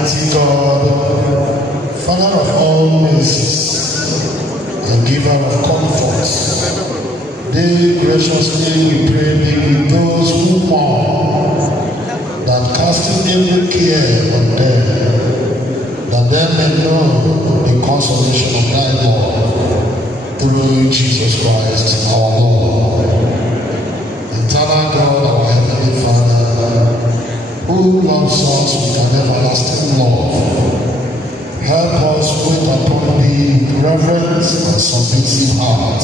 Almighty God, Father of all mercies, and giver of comfort, dear graciously we pray thee those who mourn, that casting every care on them, that they may know the consolation of thy love through Jesus Christ our Lord. Eternal God, our Heavenly Father, who loves us with an everlasting love, help us wait upon thee with reverence and submissive heart,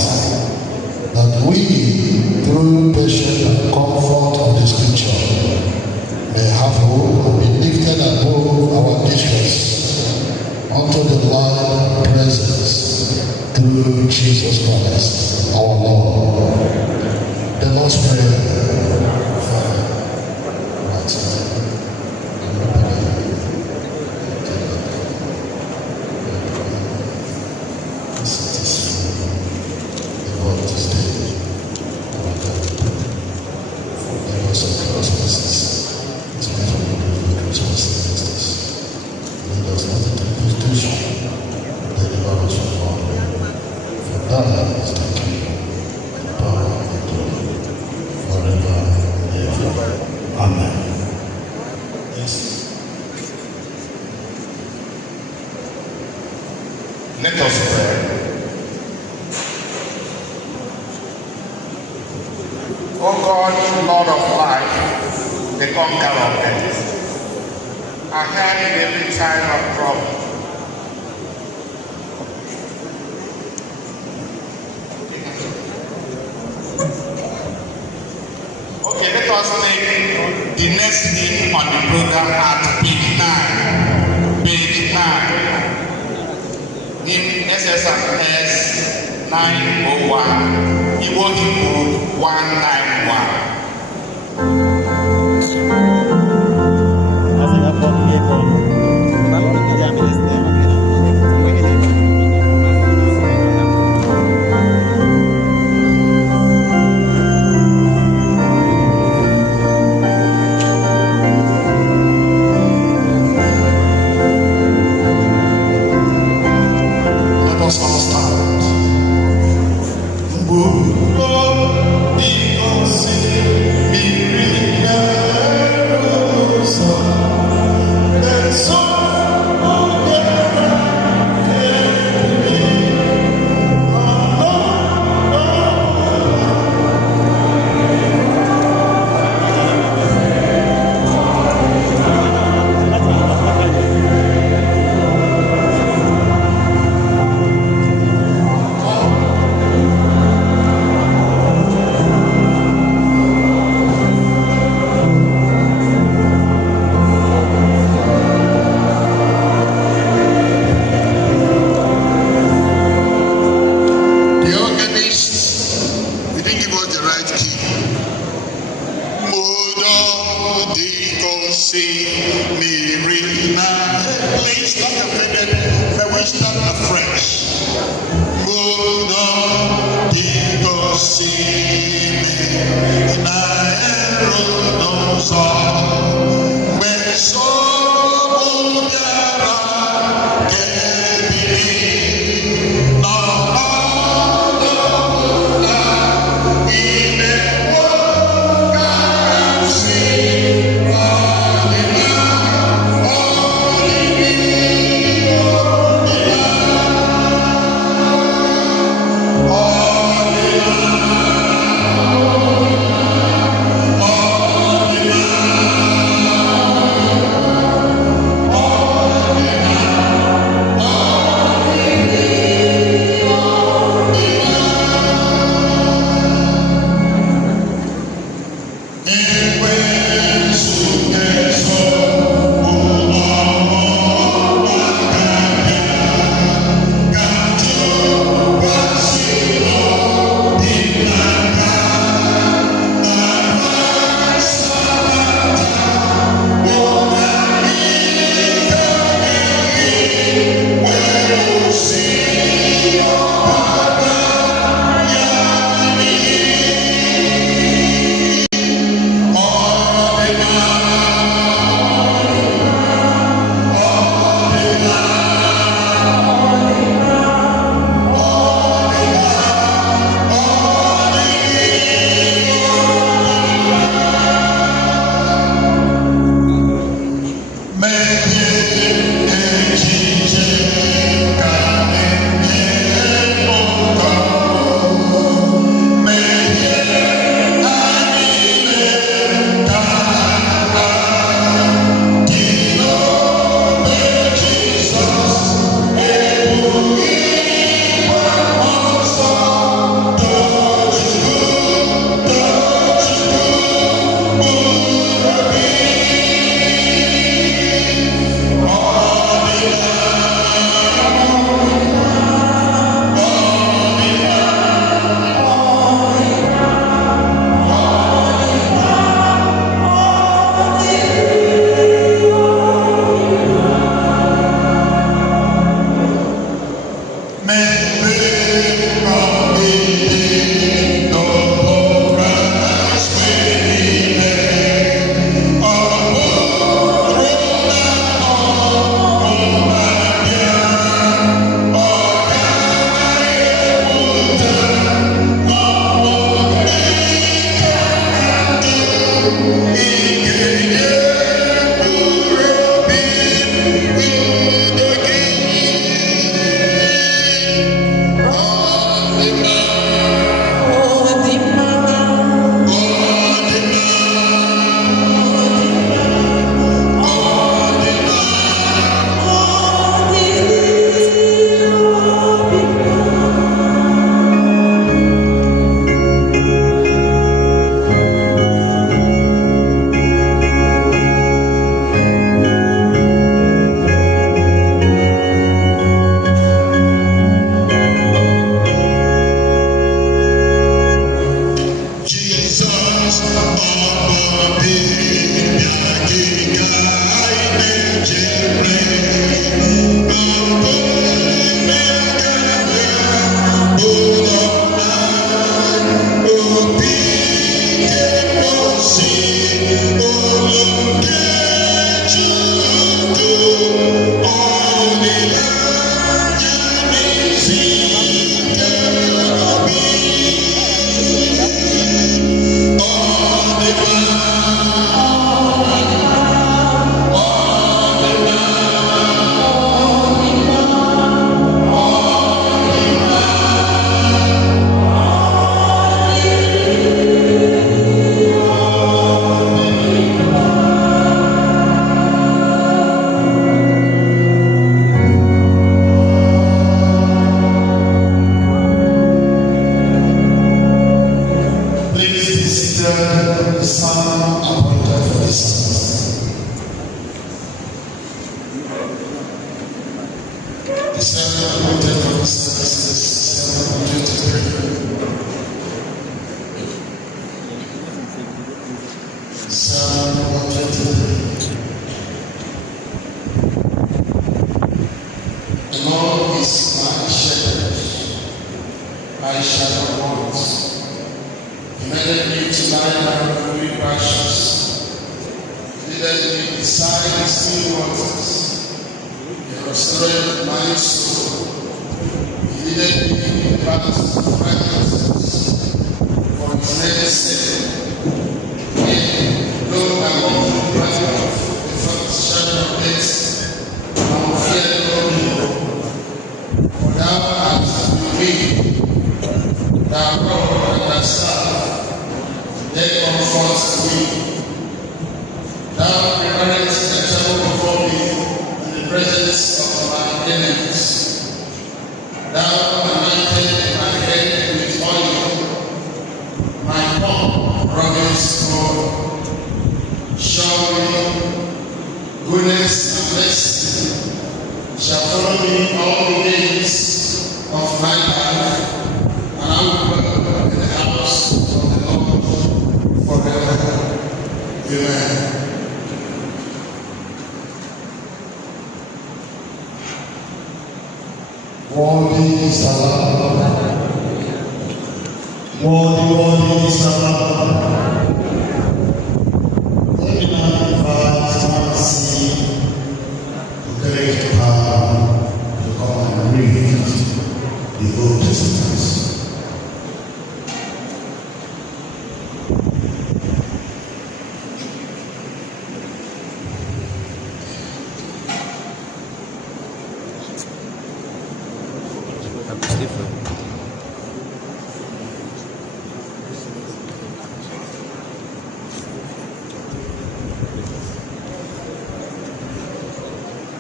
that we, through patience and comfort of the Scripture, may have hope and be lifted above our distress unto the light presence through Jesus Christ our Lord. The Lord's Prayer. Let us pray. O God, Lord of life, the conqueror of death, I help in every time of trouble. Okay, let us take the next thing on the program at page 9. Page 9. In SSMS 901, Igbo Book 191.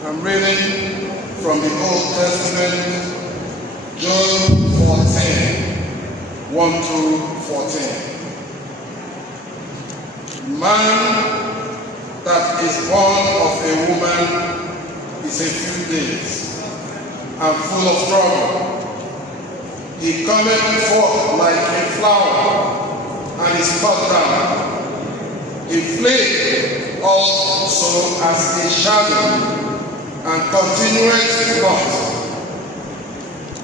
I'm reading from the Old Testament, John 14, 1 through 14. Man that is born of a woman is a few days and full of trouble. He cometh forth like a flower and is cut down. He fleeth also as a shadow and continueth not.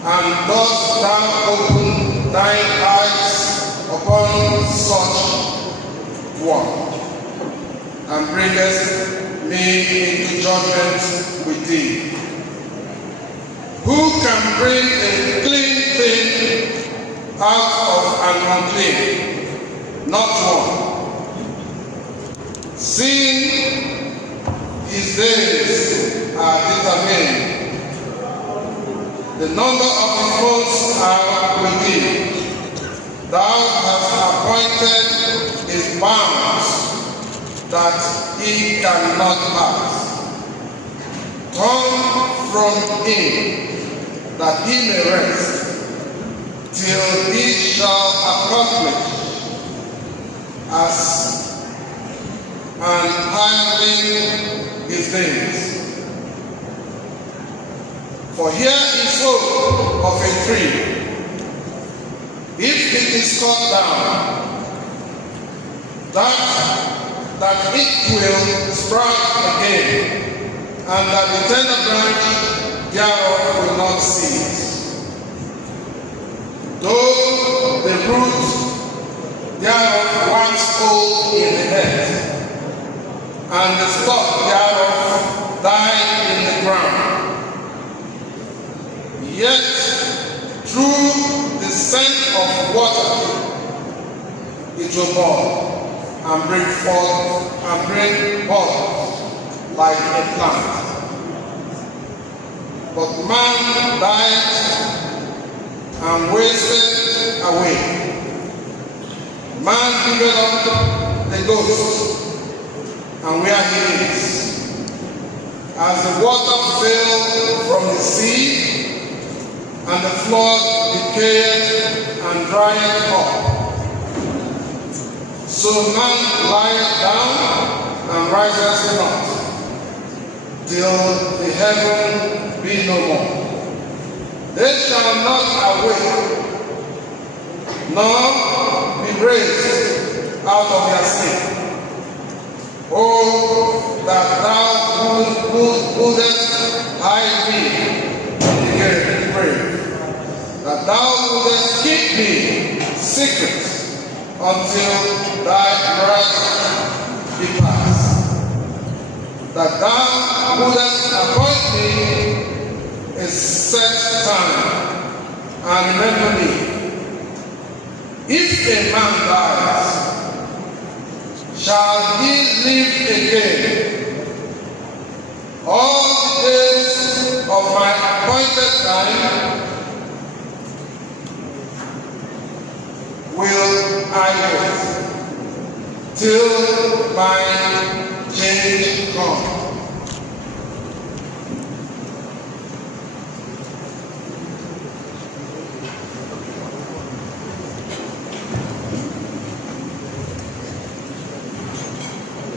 And dost thou open thine eyes upon such one, and bringest me into judgment with thee? Who can bring a clean thing out of an unclean? Not one. Seeing his days are determined, the number of his months are with thee. Thou hast appointed his bounds, that he cannot pass. Turn from him, that he may rest, till he shall accomplish as an hireling his days. For here is hope of a tree. If it is cut down, that it will sprout again, and that the tender branch thereof will not cease. Though the root thereof wax old in the earth, and the stalk thereof die in the ground, yet through the scent of water it will burn, and bring forth and bring forth like a plant. But man died and wasted away. Man giveth up the ghost, and where he is, as the water fell from the sea, and the flood decayed and dried up, so man lieth down and riseth not, till the heaven be no more. They shall not awake, nor be raised out of their sleep. Oh, that thou wouldest hide me in the grave, that thou wouldest keep me secret until thy wrath be past, that thou wouldest appoint me a set time and remember me. If a man dies, shall he live again? All the days of my appointed time will I wait till my change comes.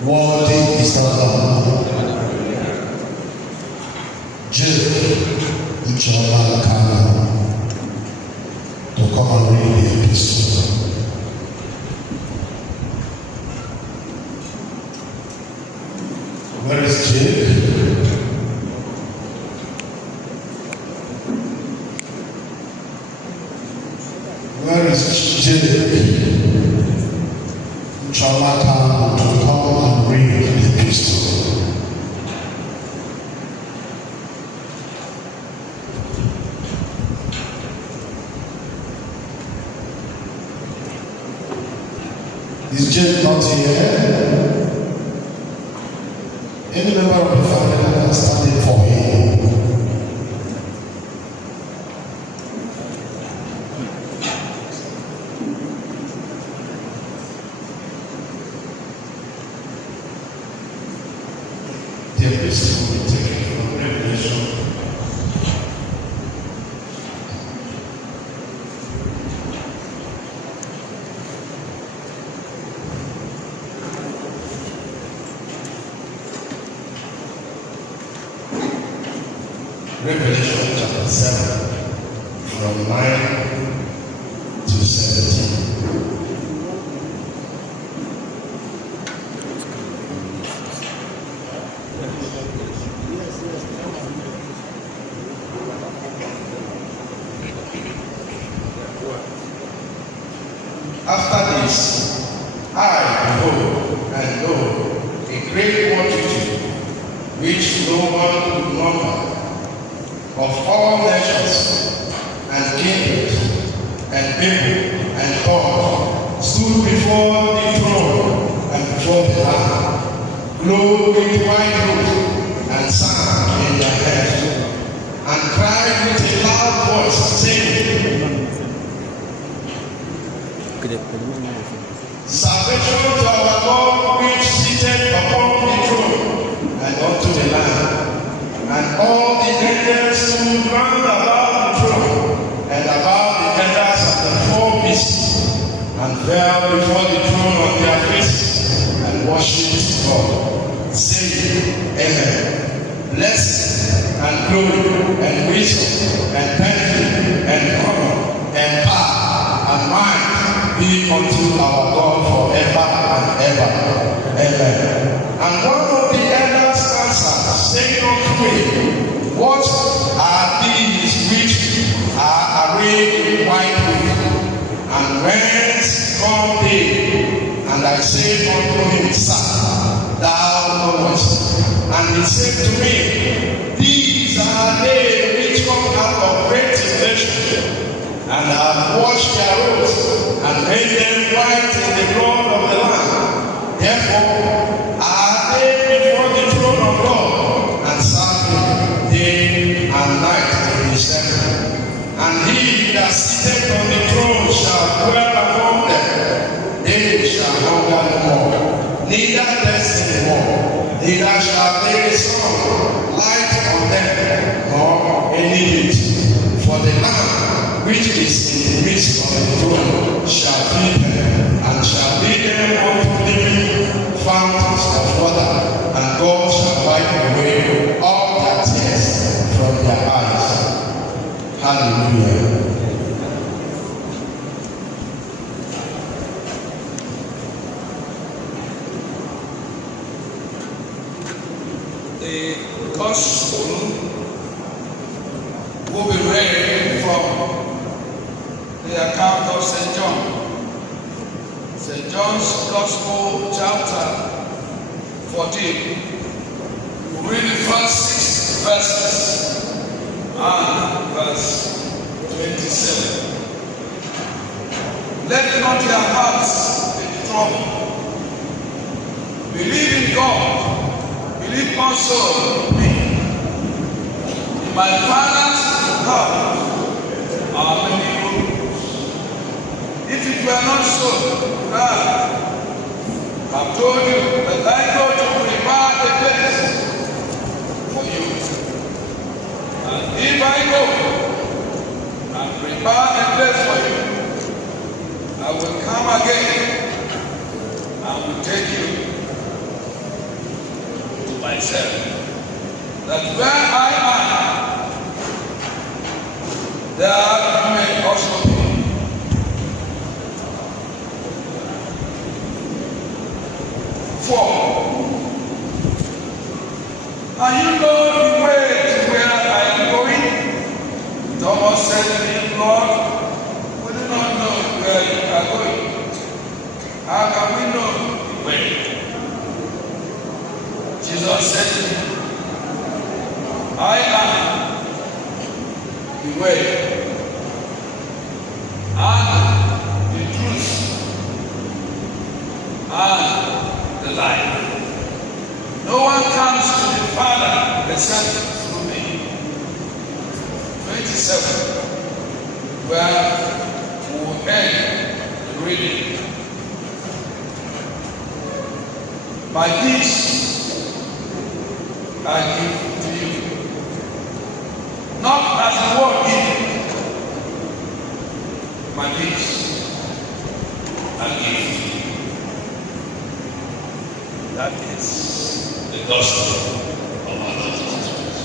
Worthy is the Lord. Oyidie Kanno to come and read the epistle. Where is Jake? Where is Jake? Oyidie Kanno to come and read the epistle. Is Jake not here? Any member of the family that is standing for him? The epistle will be taken from Revelation. Revelation chapter 7, from 9 to 17. After this, I, behold, and lo, a great multitude, which no one could number, of all nations and kindreds and people and tongues stood before the throne and before the Lamb, clothed with white robes and sang in their hands, and cried with a loud voice, saying, Salvation to our God which sitteth upon the throne and unto the Lamb. And all the angels stood round about the throne and about the elders of the four beasts, and fell before the throne on their faces and worshipped God, saying, Amen. Blessing and glory and wisdom and thanksgiving and honor and power and might be unto our God forever and ever. Amen. And one of the elders answered, saying unto me, What are these which are arrayed in white robes? And whence come they? And I said unto him, Sir, thou knowest. And he said to me, These are they which come out of great tribulation, and have washed their robes, and made them white in the blood of the Lamb. Therefore are they before the throne of God, and serve him day and night in his temple. And he that sitteth on the throne shall dwell among them. They shall hunger no more, neither thirst any more, neither shall they sun light on them, nor any heat. For the Lamb which is in the midst of the throne shall feed them, and shall lead them unto living fountains of water, and God shall wipe away all their tears from their eyes. Hallelujah. The Gospel will be read from the account of St. John. St. John's Gospel, chapter 14. We'll read the first 6 verses and verse 27. Let not your hearts be troubled. Believe in God. Believe also in me. In my Father's house are many rooms. If it were not so, I've told you that I go to prepare a place for you. And if I go and prepare a place for you, I will come again and will take you to myself. That where I am, there you may also be. And you know the way to where I am going? Thomas said to him, Lord, we do not know where you are going. How can we know the way? Jesus said to him, I am the way and the truth and the life. No one comes to the Father except through me. 27, where we will end the reading. My peace I give to you. Not as the world gives. My peace I give to you. That is the gospel of our Lord Jesus Christ.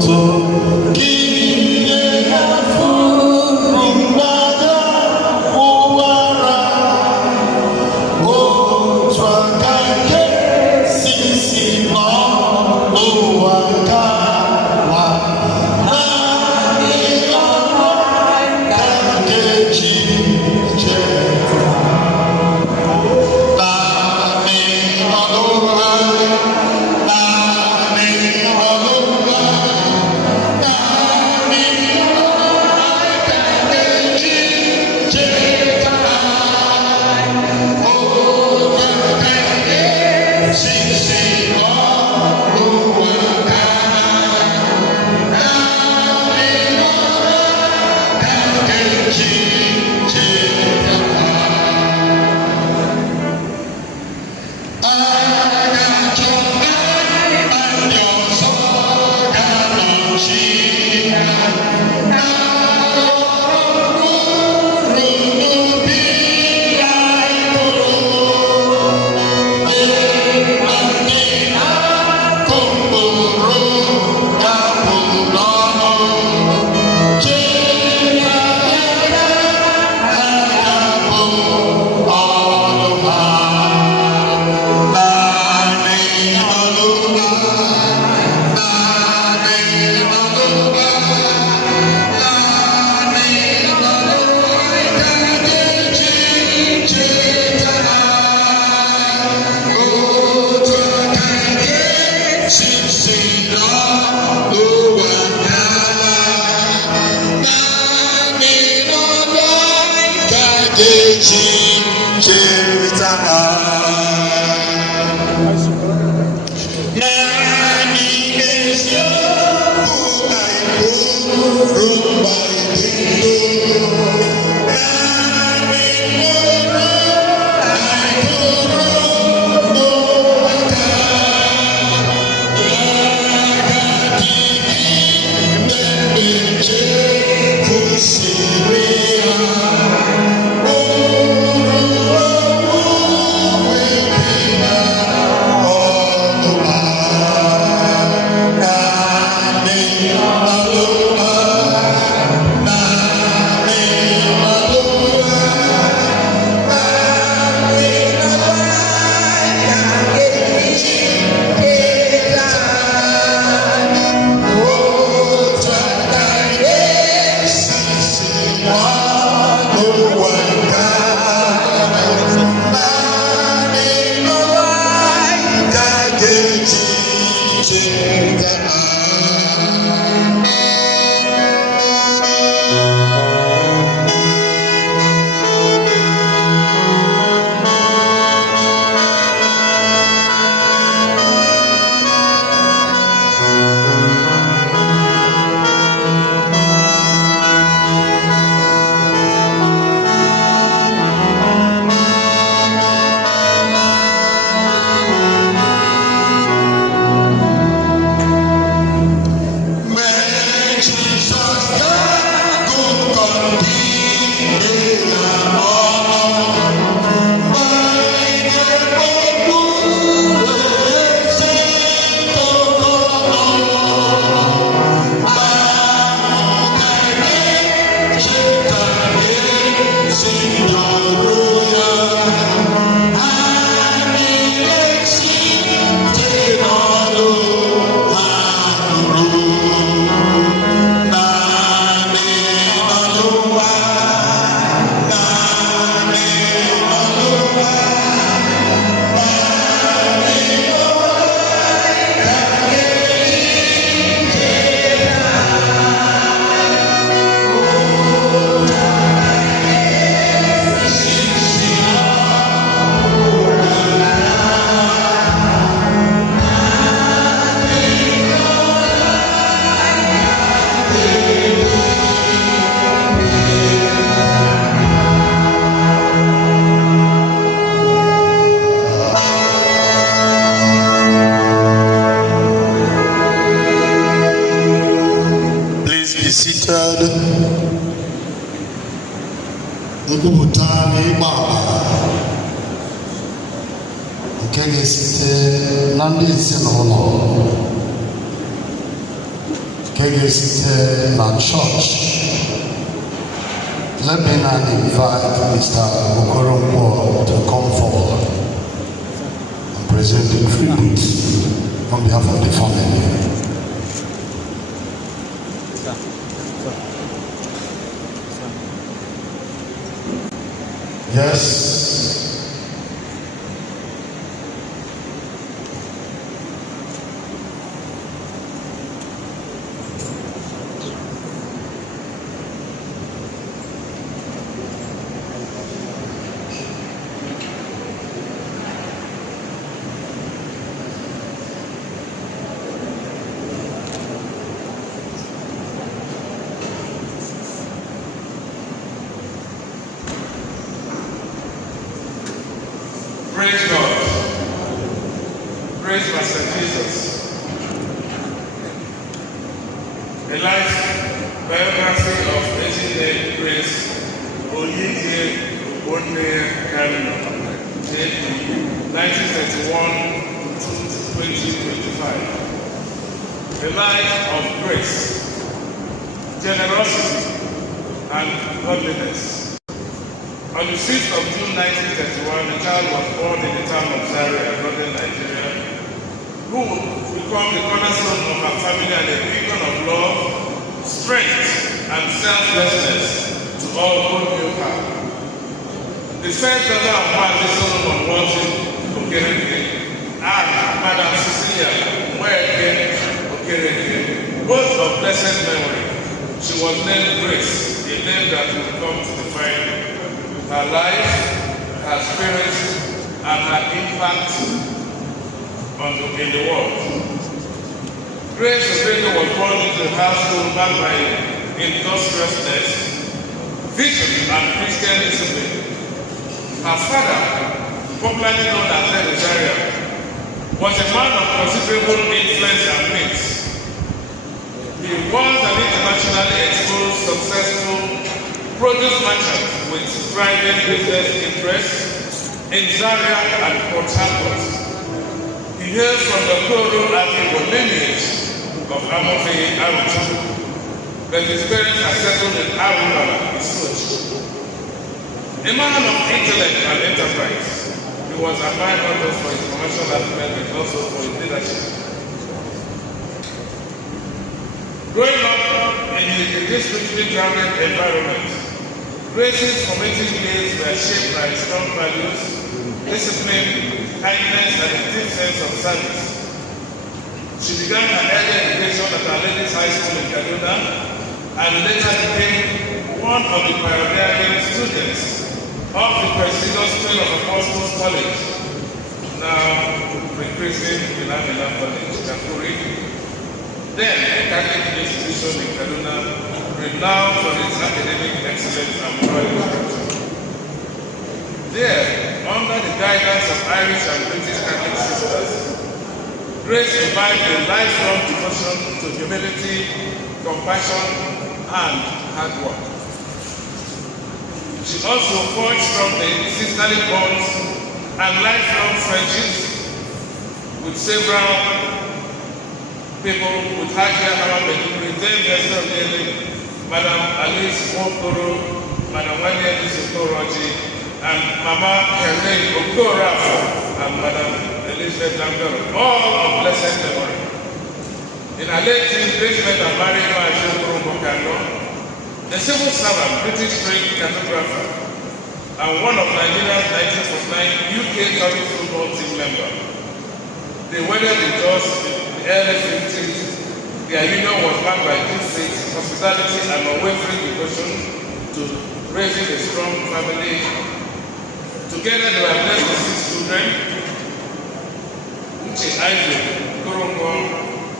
So, give me a Let me now invite Mr. Okoronkwo to come forward and present the tribute on behalf of the family. Yes. Praise God. Praise Master Jesus. A life biography of Ezinne Grace Oyidie Kanno, 1931 to 2025. A life of grace, generosity, and godliness. On the 6th of June 1931, a child was born in the town of Zaria, northern Nigeria, who would become the cornerstone of her family and a beacon of love, strength, and selflessness to all who knew her. The first daughter of Martin Solomon Walton Okereke and Madam Cecilia Mweke Okereke, both of blessed memory. She was named Grace, a name that will come to define her life, her spirit, and her impact in the world. Grace Oyidie was born into a household marked by industriousness, vision, and Christian discipline. Her father, popularly known as Ezinne, was a man of considerable influence and means. He was an internationally exposed, successful produce merchant with thriving business interests in Zaria and Port Harcourt. He hails from the Koro African lineage of Amofe Arochukwu, but his parents are settled in Arochukwu, Ezinne. A man of intellect and enterprise, he was admired not just for his commercial acumen but also for his leadership. Growing up in a districtly grounded environment, Grace's formative years were shaped by strong values, discipline, kindness, and a deep sense of service. She began her early education at Our Lady's High School in Kaduna and later became one of the pioneering students of the prestigious Queen of Apostles College, now rechristened Minamina College, Kakuri, then a Catholic institution in Kaduna, renowned for its academic excellence and moral instruction. There, under the guidance of Irish and British Catholic sisters, Grace imbibed a lifelong devotion to humility, compassion, and hard work. She also forged strongly sisterly bonds and lifelong friendships with several people with Hajia Hamameduri, then Esther, Madam Alice Okoro, Madam Wani Alice Okoroji, and Mama Helen Okorafa, and Madam Elizabeth Lambert, all of blessed memory. In her late teens, Grace met and married Oyidie Kanno, a civil servant, British trained cartographer, and one of Nigeria's 1949 UK Tory football team member. They wedded in just the early 50s. Their union was marked by good faith, hospitality, and unwavering devotion to raising a strong family. Together they were blessed with 6 children. Uche Isaac, Korongo,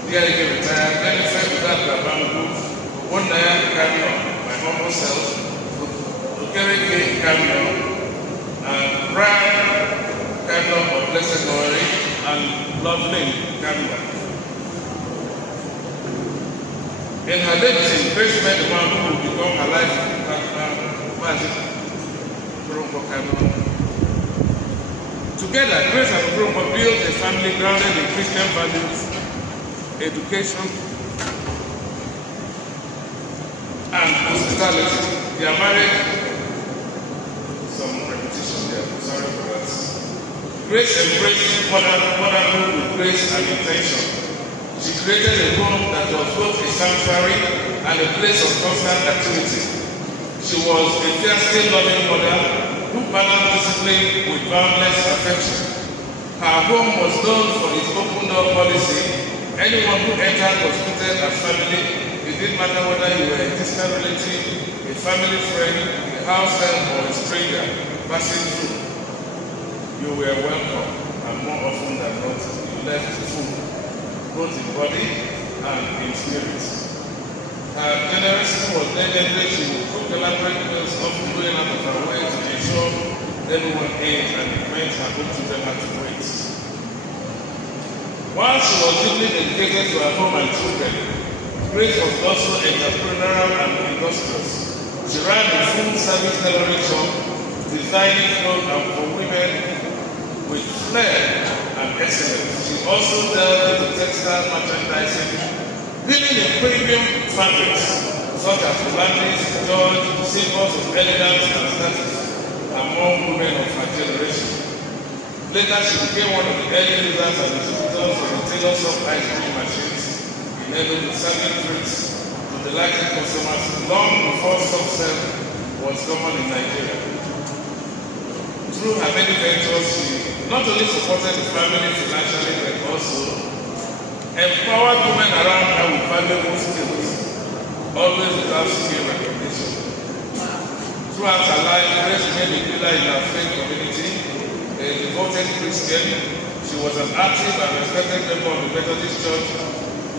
Diarike retired, then Fred Without Bamboo, one Oyidie Kanno, my humble self, Okereke Kanno, and Brian Kanno of Blessed Glory, and Loveling Kanno. In her late teens, Grace met the man who would become her life partner, Magic Korongo Kanno. Together, Grace and Korongo built a family grounded in Christian values, education, and hospitality. They are married. Some repetition there, sorry for that. Grace embraced motherhood with grace and intention. She created a home that was both a sanctuary and a place of constant activity. She was a fiercely loving mother who balanced discipline with boundless affection. Her home was known for its open door policy. Anyone who entered was treated as family. It didn't matter whether you were a distant relative, a family friend, a house help, or a stranger passing through. You were welcome, and more often than not, you left full, both in body and in spirit. Her generosity was legendary. She would cook elaborate meals, often going out of her way to ensure everyone ate and it meant her own children had to wait. While she was deeply dedicated to her home and children, Grace was also entrepreneurial and industrious. She ran a full-service tailoring shop, designing clothes for women with flair and excellence. She also delved into textile merchandising, dealing in premium fabrics such as Hollandis, George, symbols of elegance and status among women of her generation. Later, she became one of the early users and distributors of the Taylor Soft ice cream machines, enabling serving drinks to delighted consumers long before soft serve was common in Nigeria. Through her many ventures, she not only supported the family financially but also empowered women around her with valuable skills, always without seeking recognition. Throughout her life, Grace remained a pillar in her faith community, a a devoted Christian. She was an active and respected member of the Methodist Church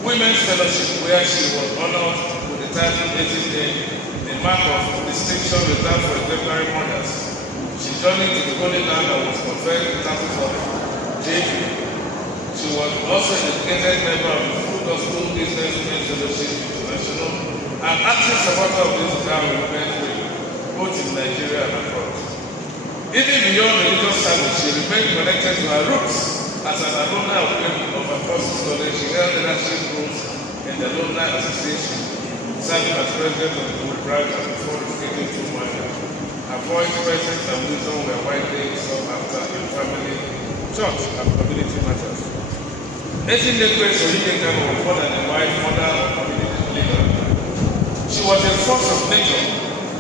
Women's Fellowship, where she was honored with the title Ezinne, a mark of distinction reserved for exemplary mothers. She journeyed to the Holy Land and was conferred the title of JP. She was also a dedicated member of the Full Gospel Business Women's Fellowship International, an active supporter of this movement, both in Nigeria and abroad. Even beyond religious service, she remained connected to her roots. As an alumni of Apostles College, she held leadership roles in the Alumni Association, serving as president of the Good Branch and before escaping to Maya. Her voice, presence, and wisdom were widely sought after in family, church, and community matters. Ezinne Oyidie Kanno was more than a wife, mother, and community leader. She was a force of nature.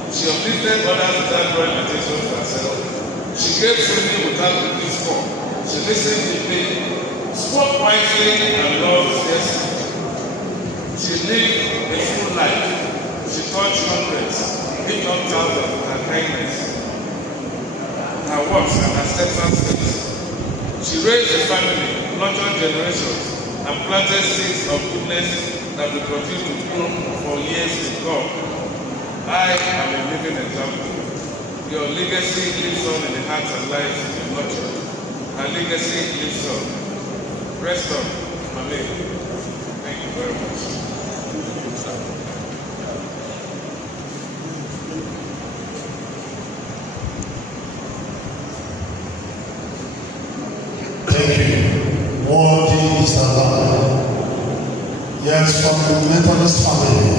She uplifted others without drawing attention to herself. She gave freely without looking for. She listened deeply, spoke wisely, and loved fiercely. She lived a full life. She touched hundreds, if not thousands, with her kindness, her works, and her steadfast faith. She raised a family, nurtured generations, and planted seeds of goodness that will continue to grow for years to come. I am a living example. Your legacy lives on in the hearts and lives you nurtured. Her legacy lives on. Rest on, Mame. Thank you very much. Thank you. Worthy is the Lord. Yes, from the Methodist family,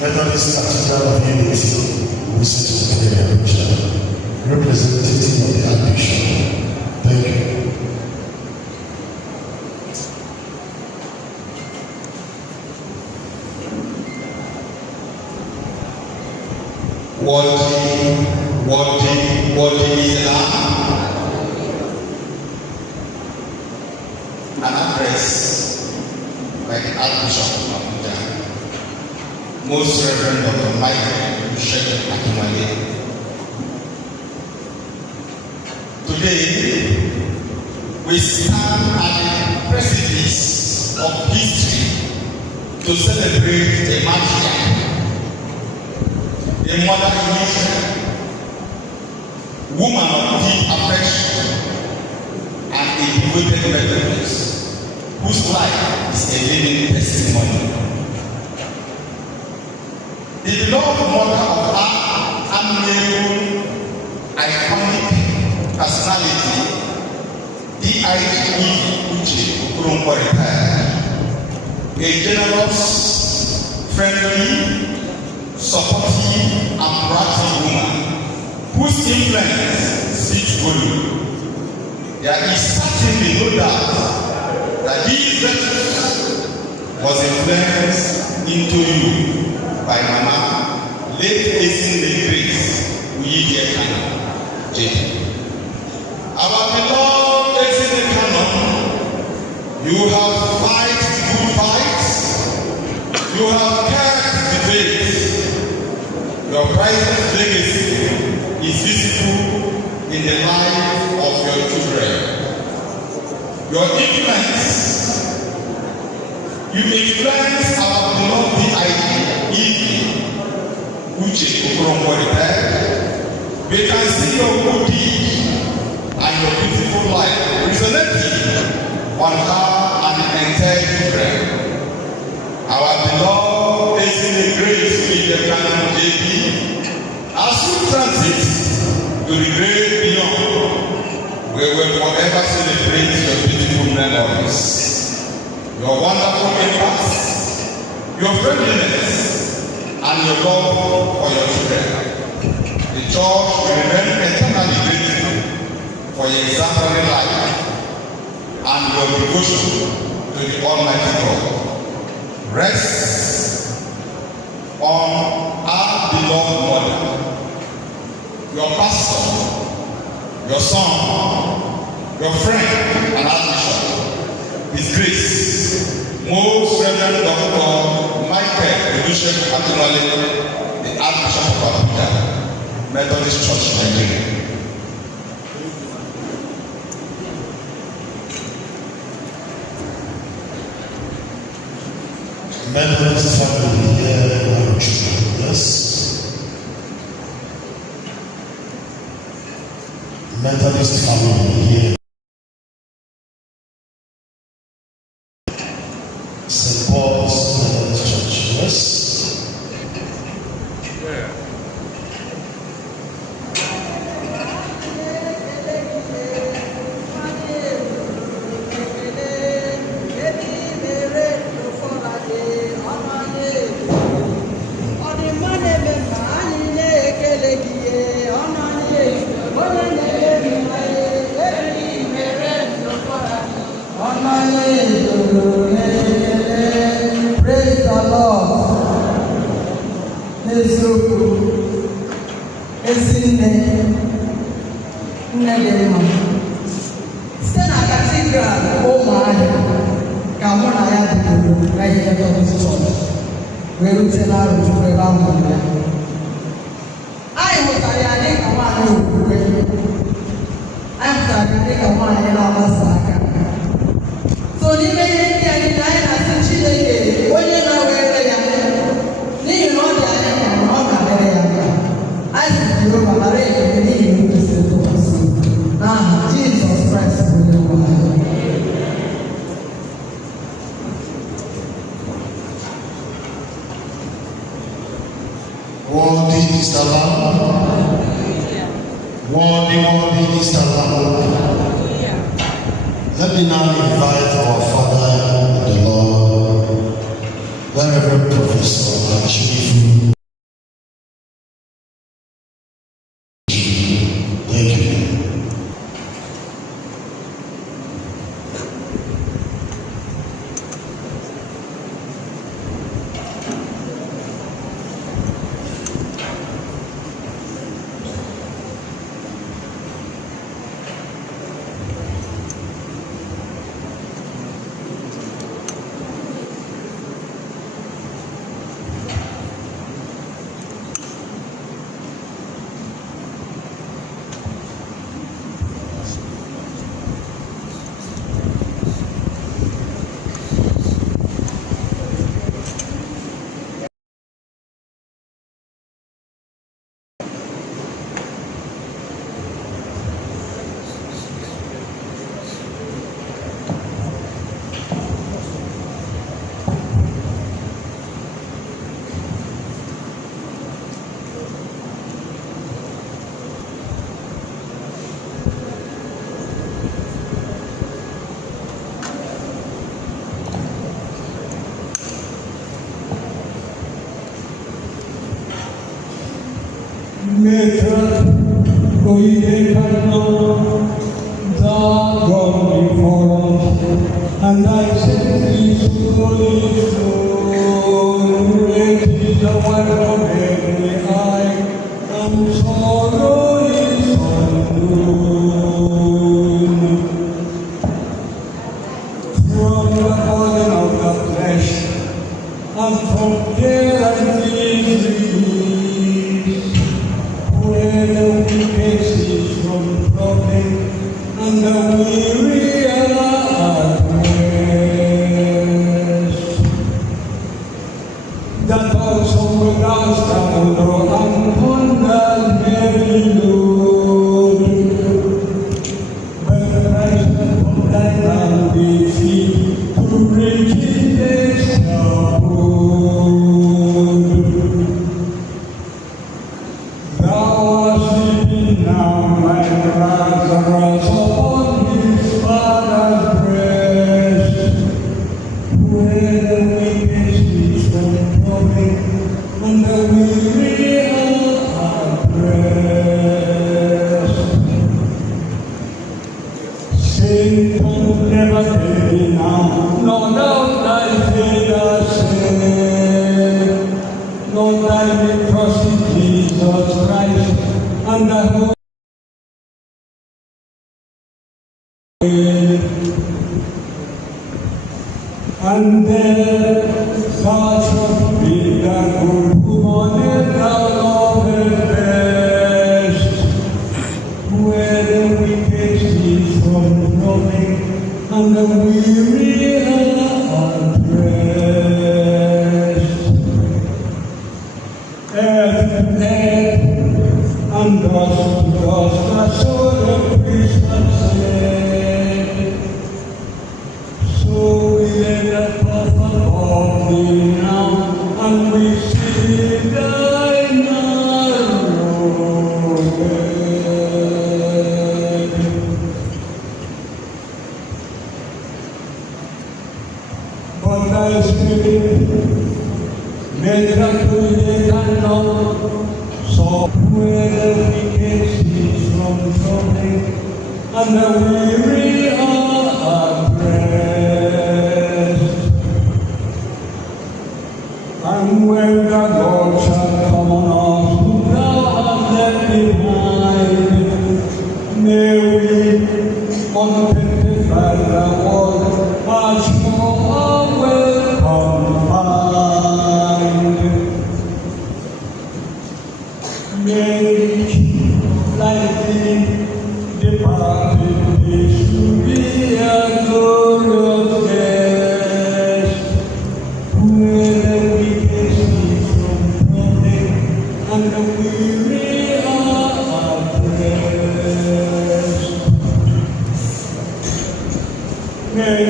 Methodist Cathedral of Unity, we sit to the prayer, representative of the Archbishop. Thank you. Worthy is the Lamb. An address by the Archbishop of Abuja, Most Reverend Dr. Michael Akinwale. Today, we stand at the precipice of history to celebrate a matriarch, a mother in Israel, woman of deep affection, and a devoted Methodist, whose life is a living testimony. The beloved mother of our amiable, iconic personality, D.I.G. Uche retired, a generous, friendly, supportive, and proactive woman whose influence speaks volume. There is certainly no doubt that this virtue was influenced into you by Mama, late Ezinne Oyidie Kanno, J. Our beloved Ezinne Kanno, you have fight good fights, you have kept the faith. Your private legacy is visible in the life of your children. Your influence, you influence our beloved Oyidie Uche retired. We can see your good deed and your beautiful life resonating on her and the entire children. Our beloved Ezinne Oyidie Kanno JP, as you transit to the great beyond, we will forever celebrate your beautiful memories, your wonderful impact, your friendliness, and your love for your children. The church will remain eternally grateful for your exemplary life and your devotion to the Almighty God. Rest on our beloved mother, your pastor, your son, your friend, and Archbishop, His Grace, Most Reverend Dr. Michael Akinwale, the Archbishop of Abuja, Methodist Church, Nigeria. Methodist family here in Arochukwu, yes. Methodist family here. St. Paul's Methodist Church, yes. Praise the Lord. Ezinne, nne site na cathedral ụmụahịa ka mụ na ya bidoro na ihe Methodist Church wee rute na Arochukwu ebe a mụrụ ya. Anyị hụtara ya dịka nwaanyị okwukwe, anyị hụtara ya dịka nwaanyị na-agbasa aka. So n'ime ihe ndị a niile anyị na-asị Chineke onye na-were ya n'ihi na ọ dị anyị mma na ọ ga-adịrị ya mma. Anyị si Jehova nara ekele n'ihi na o kwesịrị ntụkwasị obi n'aha Jizọs Kraịst bụ onye nwe anyị. Worthy is the Lamb. Worthy is the Lamb. Let me now invite our Father in the Lord, Reverend Professor Arochukwu. Thank you. Oyidie Kanno, thou gone before us, and I send thee slowly through. Great is the work of every eye, and sorrow is unknown. From the body of the flesh, and from care and disease, where the wicked cease from troubling, and the weary are at rest. That also without stumble upon that heavy load, but Christ upon thy land be free to reach his abode. Thou art sleeping now, my Lazarus, upon his father's breast, where the wicked cease from troubling, and the weary are at rest. Satan never take thee now, nor thou thy Father say, nor thy may trust in Jesus Christ, and the Holy and there thou shalt be the good woman thou lovest best, where the wicked cease from troubling, and the weary are at rest. for thy spirit, make Oyidie Kanno, so where we can cease from troubling, and the weary are at rest. And when the Lord shall come on us, who thou hast left behind, may we content by the word, much more welcome find. May like thee departed, we should be a glorious guest, where we can see from trouble, and the weary are at rest. May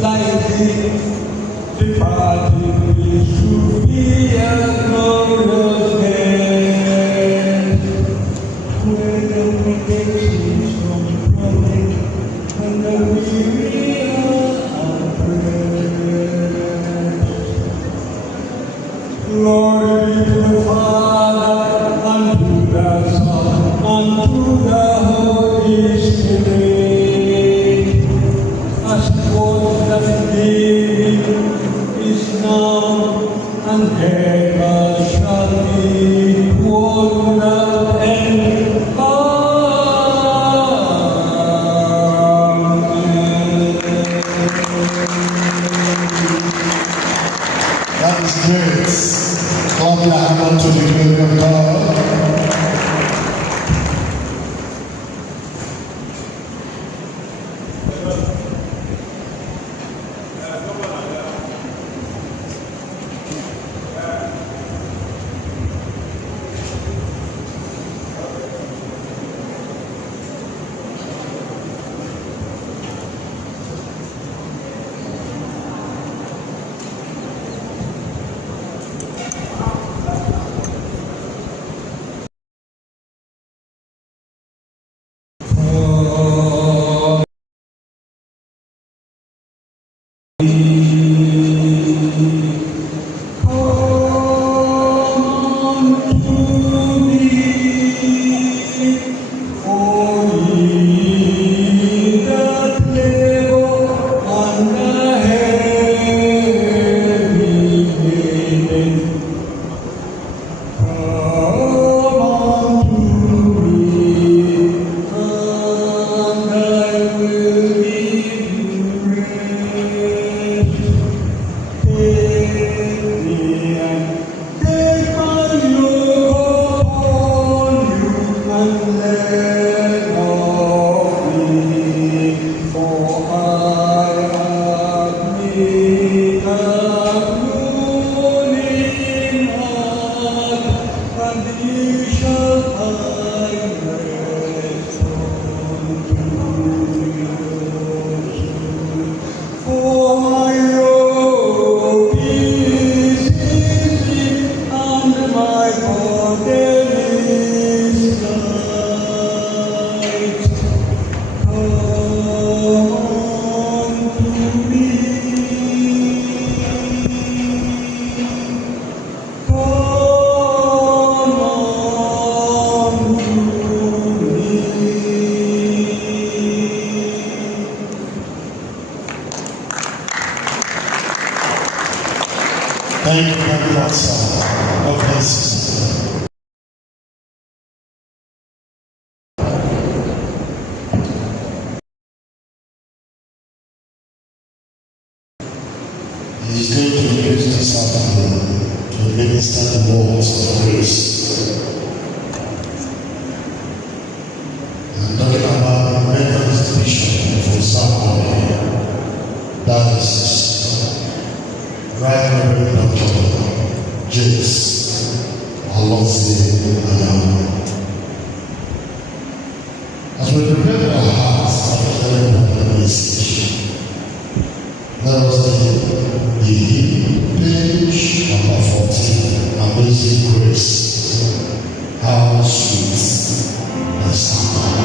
like thee departed, we should be a glorious guest, where we can see from trouble, and the weary are at rest. Glory be to the Father, and to the Son, and to the Holy Spirit, as it was in the beginning, is now, and ever shall be, world without end. That is great. Clap your hand unto the glory of God. Thank you very much, sir. God bless you. He is going to use this afternoon to minister the words of grace. I'm talking about the mental institution for somebody that is right Reverend Dr. James Alonzi. As we prepare our hearts after hearing the message, let us begin page number 14, Amazing Grace. How sweet the sound.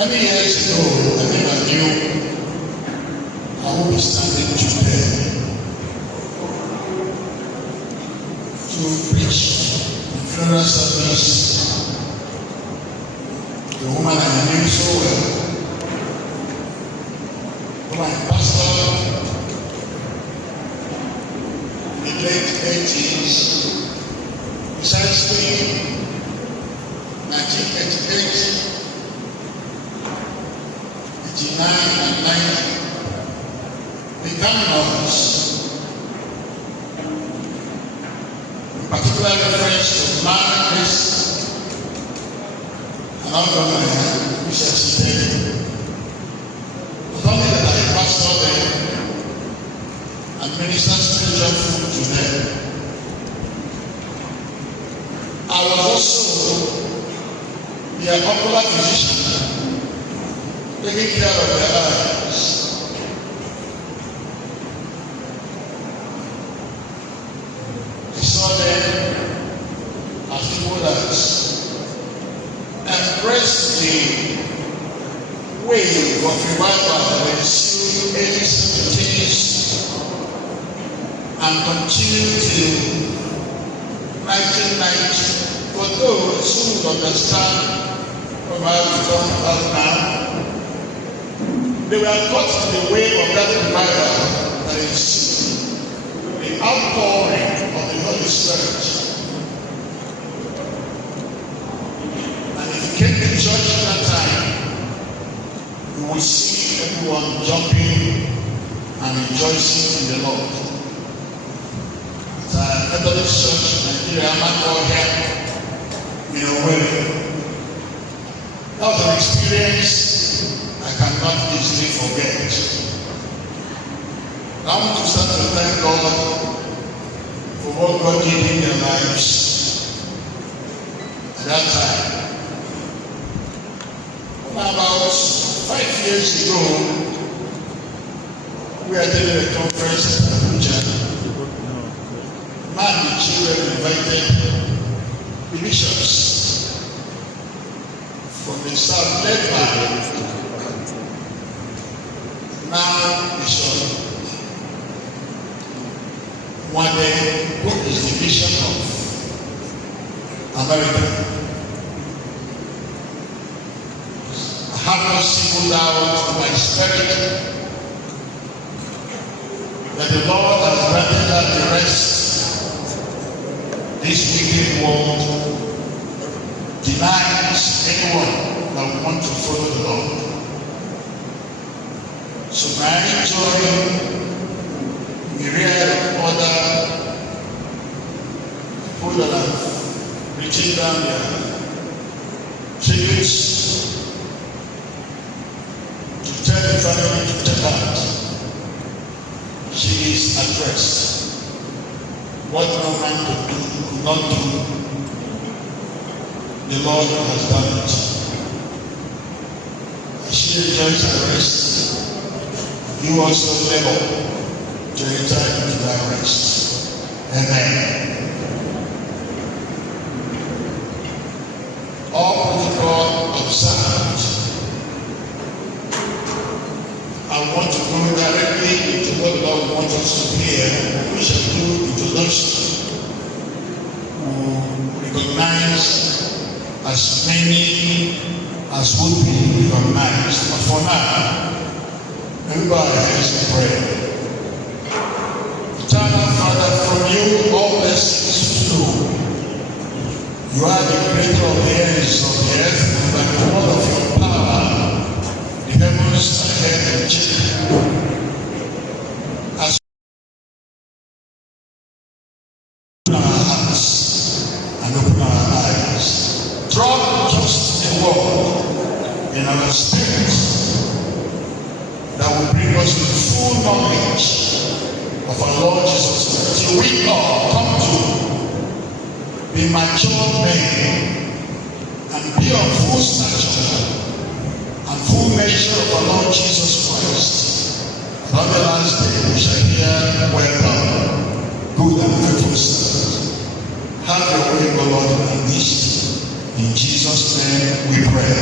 Many years ago, I never knew I would be standing today to preach the funeral service. The woman I knew so well, my pastor in the late 80s, precisely 1988. 89 and 90, the Kannos, in particular reference to marriage and all which I stated. Not only that I pastor them and minister spiritual food to them, I was also their popular physician, taking care of their lives. I saw them as people that embraced the wave of revival that ensued in the 70s and continued till 1990. For those who would understand what I'm talking about now, they were caught in the way of that revival that ensued, the outpouring of the Holy Spirit. And if you came to church at that time, you will see everyone jumping and rejoicing in the Lord. At Methodist Church, Nigeria, in a way, that was an experience I cannot easily forget. I want to start to thank God for what God did in their lives at that time. About 5 years ago, we attended a conference at Abuja. SWM invited the bishops from the south, led by now Bishop Oyidie, who is the Bishop of America. I have not singled out my spirit that the Lord has granted us the rest. This wicked world denies anyone that wants to follow the Lord. So I enjoy myriad of other people that have written down their tributes to tell the family to check out. She is at rest. What no man could not do, the Lord has done it. She enjoys her rest. You also labor to enter into that rest. Amen. All protocol observed. I want to go directly into what the Lord wants us to hear. We shall do introduction. Recognize as many as would be recognized. But for now, everybody has to pray. Eternal Father, from you all blessings flow. You are the creator of the ends of the earth, and by the word of your power, the heavens are held in check. As we open our hearts and open our eyes, drop just a word in our spirits that will bring us to full knowledge of our Lord Jesus Christ, till we all come to be mature men and be of full stature and full measure of our Lord Jesus Christ. And on the last day we shall hear, well done, good and faithful servant. Have your way, O Lord, in this. In Jesus' name we pray.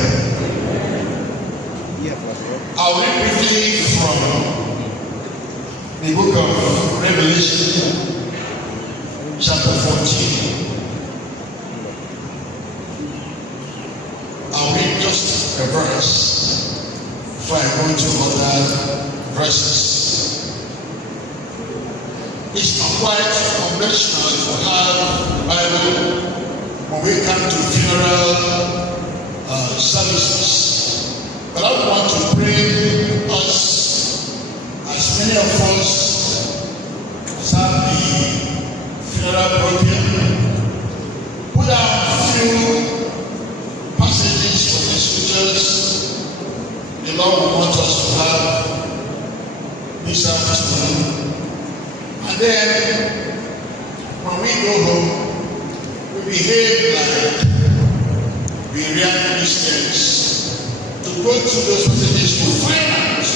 I will read briefly from the book of Revelation, chapter 14. I'll read just a verse before I go into other verses. It's not quite conventional to have the Bible when we come to funeral services. But I want to bring us, as many of us as have the funeral program, put out a few passages from the scriptures the Lord will want us to have this afternoon. And then, when we go home, we behave like we real Christians. To go through those passages to find out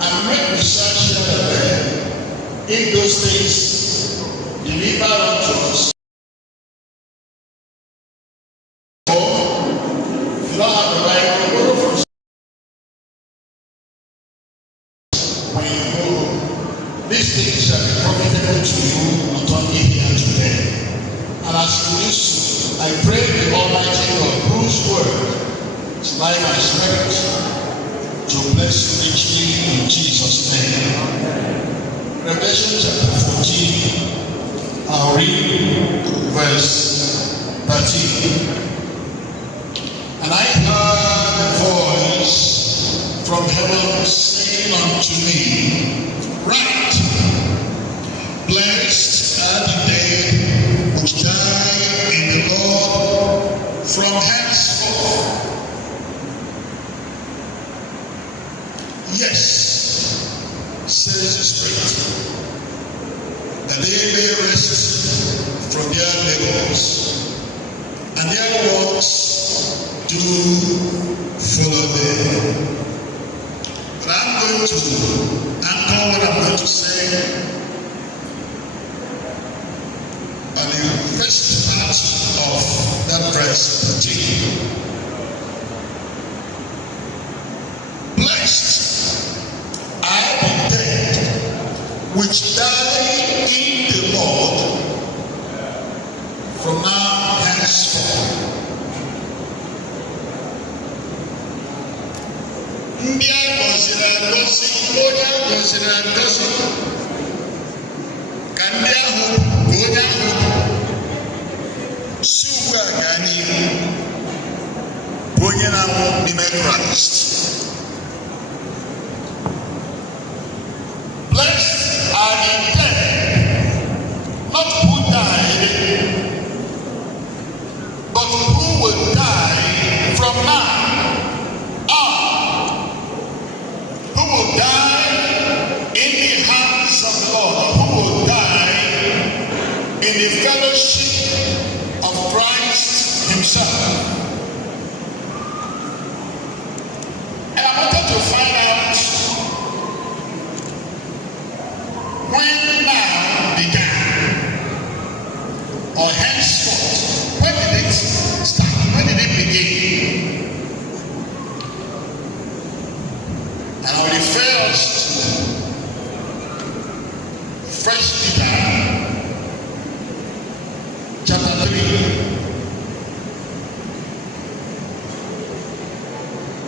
and make research here and there if those things deliver unto us. Or if you don't have the Bible, borrow from when you go home. These things shall be profitable to you not only here today. And as you do so, I pray the Almighty God, whose word life and spirit, to bless you richly in Jesus' name. Revelation chapter 14, I'll read verse 13. And I heard a voice from heaven saying unto me, Write, blessed are the dead which die in the Lord from henceforth. Yes, says the Spirit, that they may rest from their labors, and their works do follow them. But I'm going to anchor what I'm going to say verse 15. Blessed are the dead which die in the Lord from now henceforth. Ndị a gọziri agọzi, onye a gọziri agọzi, ka ndị ahụ bụ onye ahụ si ugbu a gaa n'ihu bụ onye na-anwụ n'ime Kraịst. Blessed are the dead, not who died, but who will die from now. Who will die in the hands of the Lord? Who will die in the fellowship of Christ Himself? And I wanted to find out when now began, or henceforth. When did it start? When did it begin? And I'll refer us to 1 Peter chapter 3,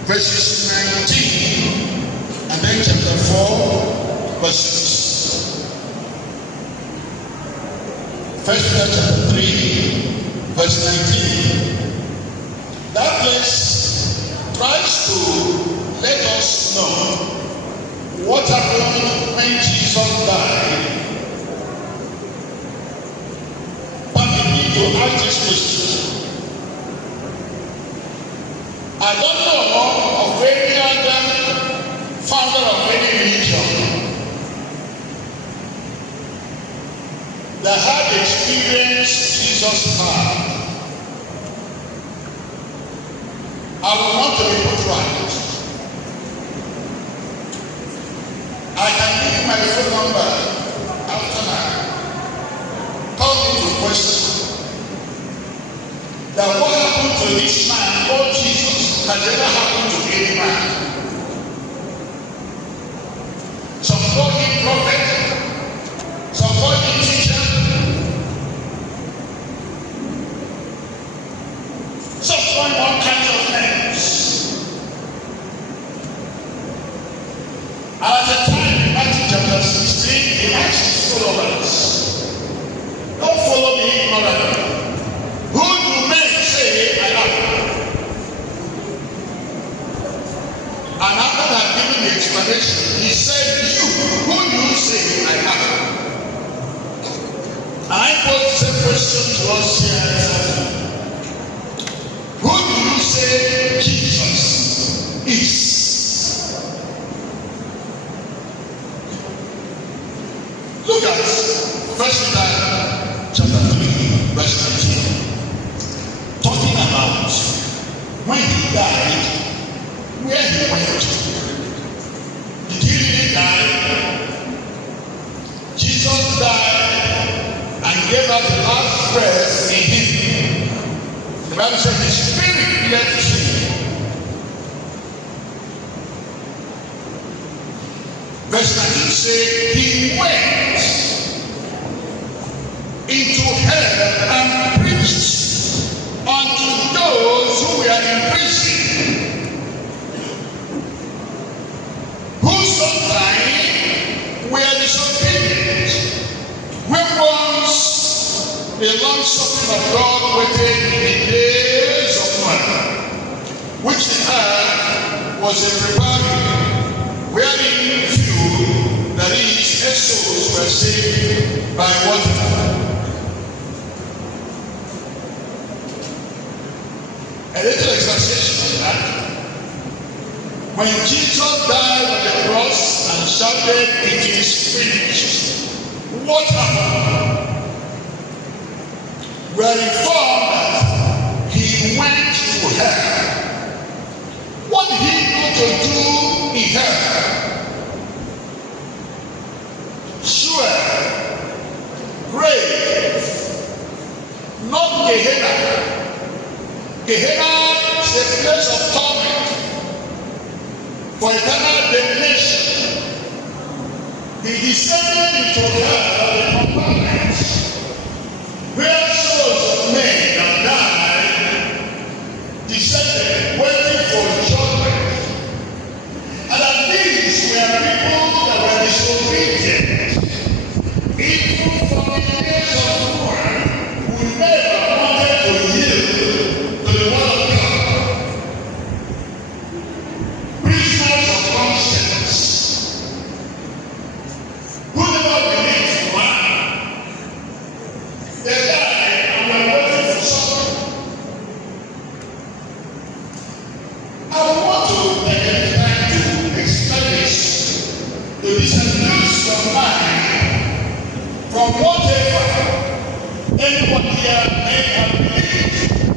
verses 19, and then chapter 4, verses 1 Peter chapter 3, verse 19. That place tries to let us know what happened when Jesus died. But we need to ask this question. I don't know of any other founder of any religion that had experienced Jesus' had. I will want to be put right. I can give you my phone number after now. Call me to question that what happened to this man called Jesus has never happened to any man. Some call him prophet, some call him teacher, some call him all kinds of names. And at the time, Matthew chapter 16, he asked his followers, don't follow me ignorantly. Who do men say I am? And after that giving the explanation, he said, you, who do you say I am? And I pose the same question to us here. Who do you say Jesus is? Look at 1 Peter chapter 3, verse 19. Talking about when he died, where he went. Did he really die? Jesus died and gave us the last breath in him. The Bible said his spirit left him. Verse 19 says, he went into hell and preached unto those who were in prison, who sometime were disobedient, when once the long suffering of God waited in the days of Noah, which the earth was a preparing, wherein few, that is, their souls were saved by water. A little exaggeration of that. When Jesus died on the cross and shouted, it is finished, what happened? We are informed that he went to hell. What did he go to do in hell? Sure, grave, not Gehenna. for eternal damnation. He descended into hell, the compartment where souls of men that died descended, waiting for judgment. And at least we are people that were disobedient, even from the days of Noah, who never wanted to yield to the word of God. Prisoners of conscience, who never believed in man. They died and were waiting for something. I want to take the time to explain this, to disabuse your mind from whatever anyone here may have believed.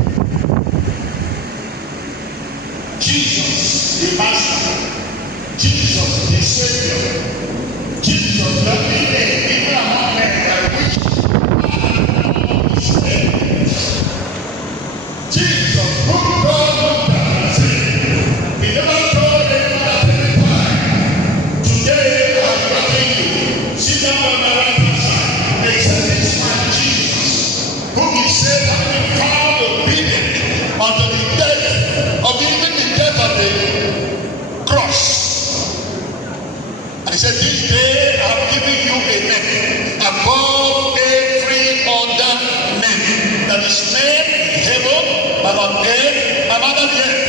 Jesus, the Master, Jesus, the Savior, Jesus, the leader, even among men that which are his enemies. Jesus, who God looked at and said, he never told anyone at any time, today I'm watching you, sit down on my right hand side, except this man Jesus, whom he said had been found obedient unto the death of even the death of the cross. And he said, this day I have given you a name above every other name, that is named in heaven and on earth and under the earth.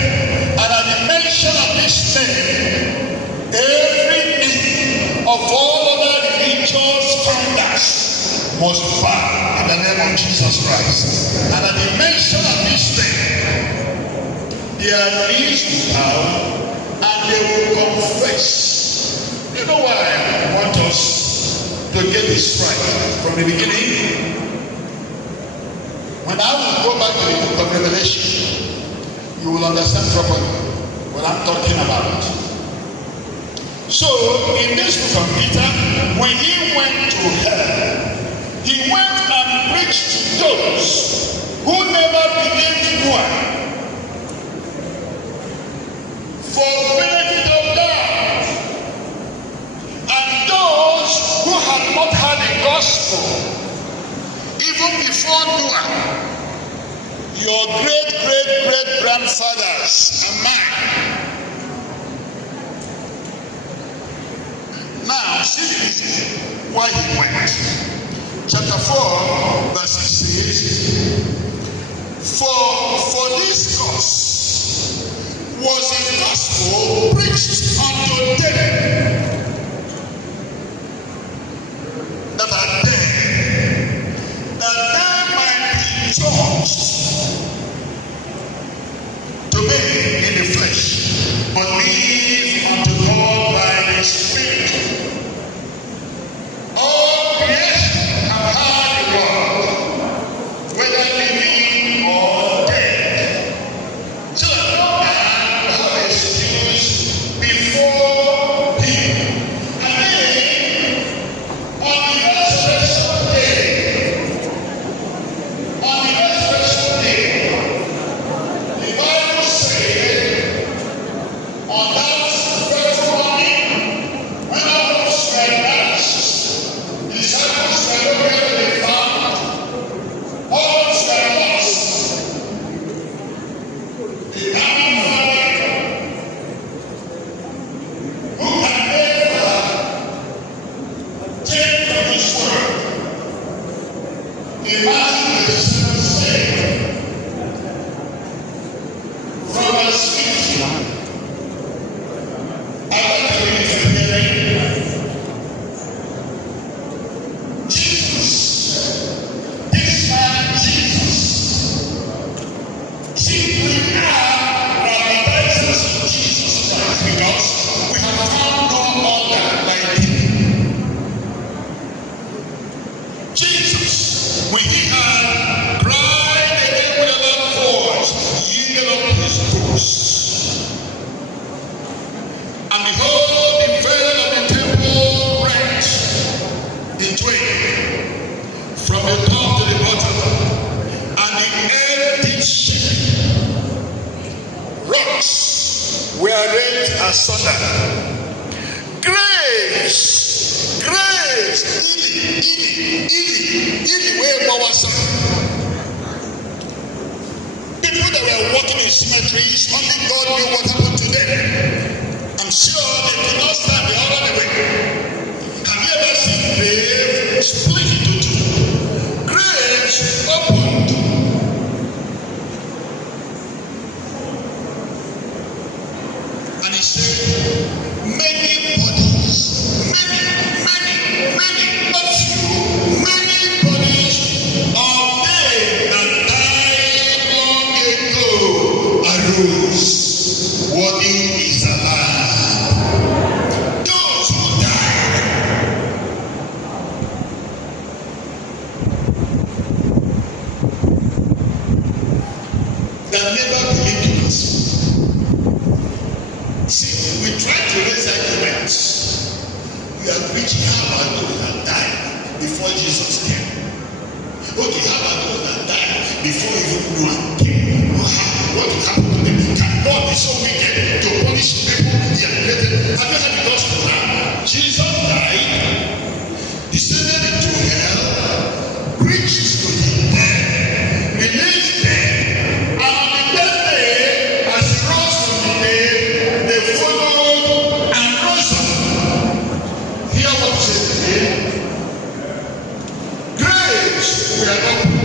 And at the mention of this name, every knee of all other religious founders must bow in the name of Jesus Christ. And at the mention of this name, their knees will bow and they will confess. You know why I want us to get this right from the beginning? When I will go back to the book of Revelation, you will understand properly what I'm talking about. So, in this book of Peter, when he went to hell, he went and preached to those who never believed Noah for the benefit of God, and those who had not had the gospel even before Noah, your great grandfathers and mine. Now, see this, why he went. Chapter 4, verse 6 says, For this cause was a gospel preached unto them that are dead, that they might be judged to me in the flesh, but live unto God by the Spirit. All creation have heard the word, whether living or dead. So that no man will have excuse before him. And then, on the resurrection day, the Bible says, on that dreadful morning, when all those were vanished, the disciples were nowhere to be found, all those were lost. The Heavenly Father, who can never take from his word, imagine the disciples saying, from verse 15, I want to read it again. Jesus, this man Jesus, see, we are baptizers of Jesus Christ because we have found no other like him. Jesus, when he had cried again with a loud voice, yielded up his ghost. And behold, the veil of the temple rent in twain, from the top to the bottom, and the earth did shake. Rocks were rent asunder. Grace, Ili, where power son. People that were walking in cemeteries, only God knew what happened to them. I'm sure they did not stand the other way. Have you ever seen grave split into two? Graves opened. And he said, many bodies, many, not few, many bodies of them that died long ago arose. Worthy is the Lamb. Those who died, that never believed in us. See, we try to raise arguments. We are preaching how about those that died before Jesus came. Okay, how about those that died before even Noah came? What will happen to them? Can God be so wicked to punish people he had created? Have you heard the gospel now? Jesus died, descended into hell, preached to the dead, released them, and on the third day, as he rose from the dead, they followed and rose up. Hear what he said again. Graves were opened.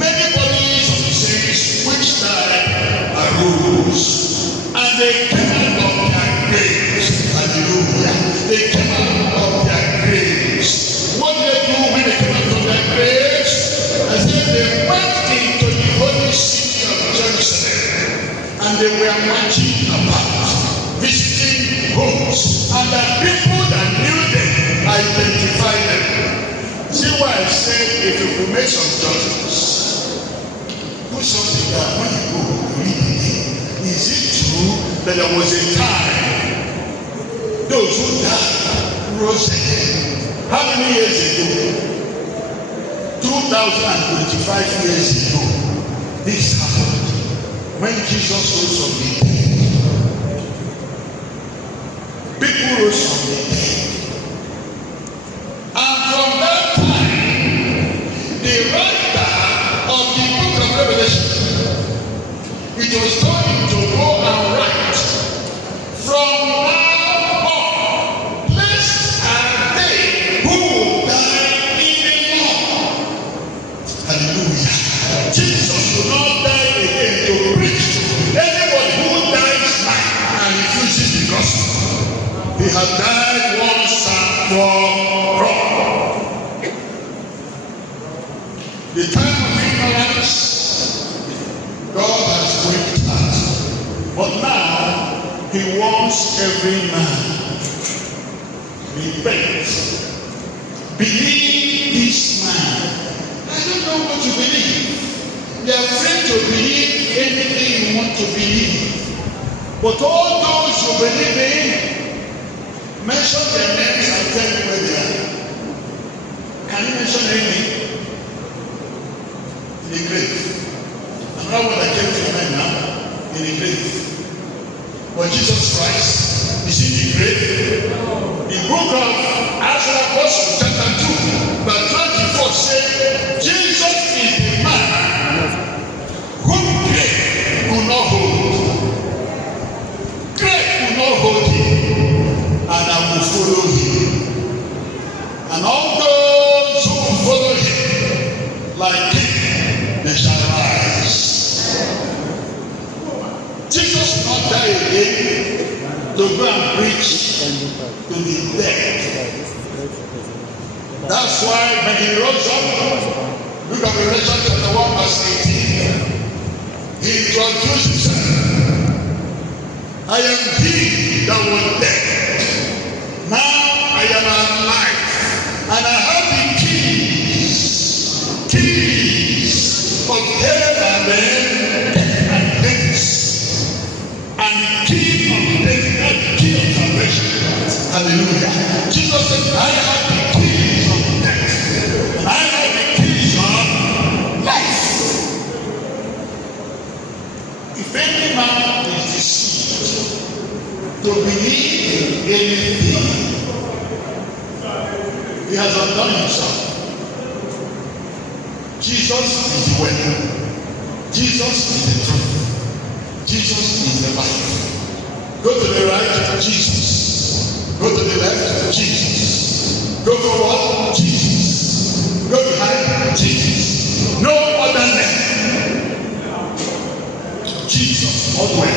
Many bodies of the saints which died arose, and they came out of their graves. Hallelujah. They came out of their graves. What did they do when they came out of their graves? I said they went into the holy city of Jerusalem, and they were marching about, visiting homes, and the people that knew them identified them. See why I said if you could make some judgments, do something that when you go, read it. Is it true that there was a time those who died rose again? How many years ago? 2025 years ago, this happened when Jesus rose from the dead. People rose from the dead. And from that time, the writer of the book of Revelation, it was told him to go and write, from now on, blessed are they who die in the Lord. Hallelujah. Jesus will not die again to preach to anybody who dies now and refuses the gospel. He has died once and for all. The time of ignorance, God has whipped us. But now, he wants every man. Repent. Believe this man. I don't know what you believe. You are free to believe anything you want to believe. But all those you believe in, mention their names and tell me where they are. Can you mention any name? In the grave. Another one that came to your mind now, in the grave. But Jesus Christ is in the grave. The book of Acts of Apostles, chapter 2, verse 24 says, Jesus is the man whom grave will not hold. Grave will not hold him, and I will follow him. And all those who will follow him, like him, they shall rise. Jesus will not die again to go and preach to the dead. That's why when he rose up, look at Revelation chapter 1 verse 18. He introduced himself. I am he that was dead. Now I am alive. And I have the keys of hell and death and Hades. And the key of death and the key of salvation. Hallelujah. Jesus said, I have the keys of death. I have the keys of life. If any man is deceived to be anything. He has undone himself. Jesus is the way. Jesus is the truth. Jesus is the life. Go to the right, Jesus. Go to the left, Jesus. Go forward, Jesus. Go behind, Jesus. No other name. Jesus all the way.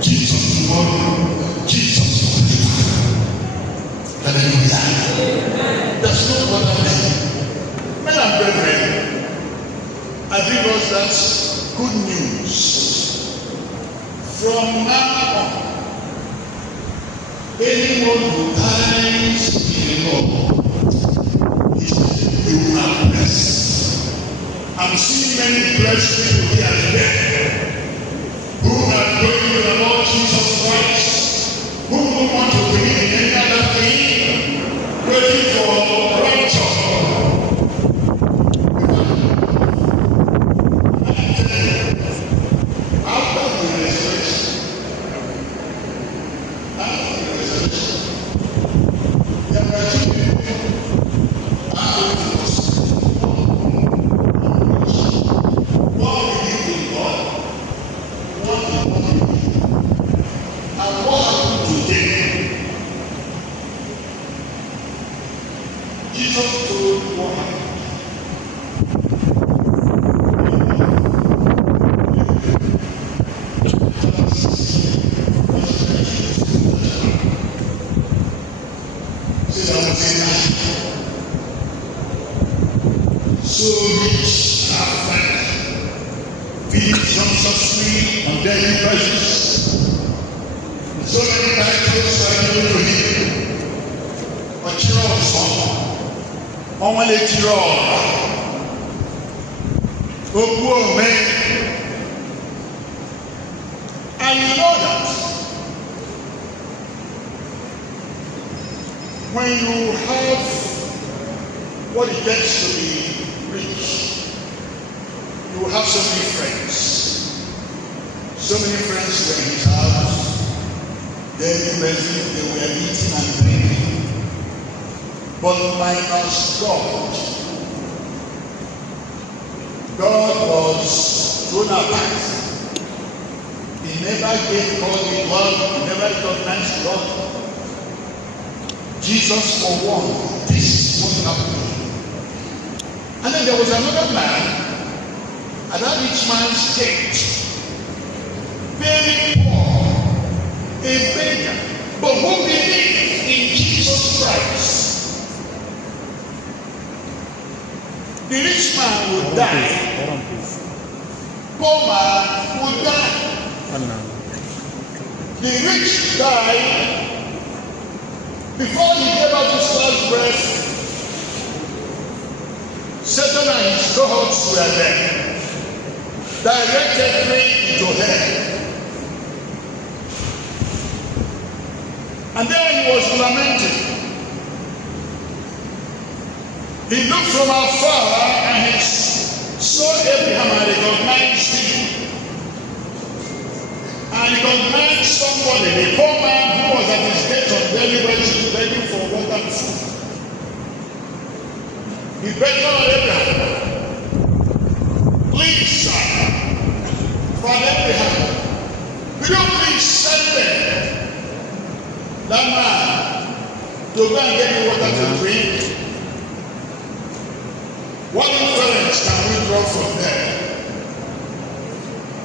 Jesus tomorrow. Jesus forever. Hallelujah. There's no other name. Men and brethren, I bring us that good news. From now on, anyone who dies in the Lord is blessed. I'm seeing many blessed people here today who are going to the Lord Jesus Christ, who don't want to believe in any other thing, waiting for rapture. And you know that when you have what it takes to be rich, you will have so many friends. So many friends were in his house. They were eating and drinking. But minus God, God was thrown apart. He never gave God the glory. He never recognized God. Jesus for one, this is what happened. And then there was another man at that rich man's gate, very poor, a beggar, but who believed in Jesus Christ. The rich man would die, poor man would die. The rich died before he gave out his last breath. Satan and his cohorts were there, directed me into hell. And there he was lamenting. He looked from afar and he saw Abraham and recognized him. And recognized somebody, a poor man who was at his gate on daily basis begging for water and food. He begged on Abraham, please, sir, Father Abraham, will you please send that man to go and get me water to drink? What inference can we draw from there?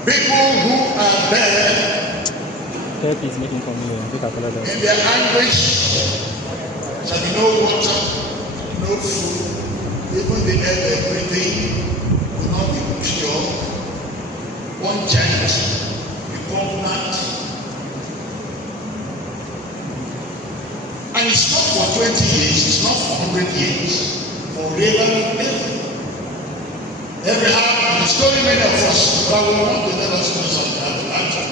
People who are there in their anguish, shall be no water, no food, even the air they're breathing will not be pure. One giant, repugnant. And it's not for 20 years, it's not for 100 years, for real and ever. Abraham, the story many of us, but I will want to tell us something at the answer.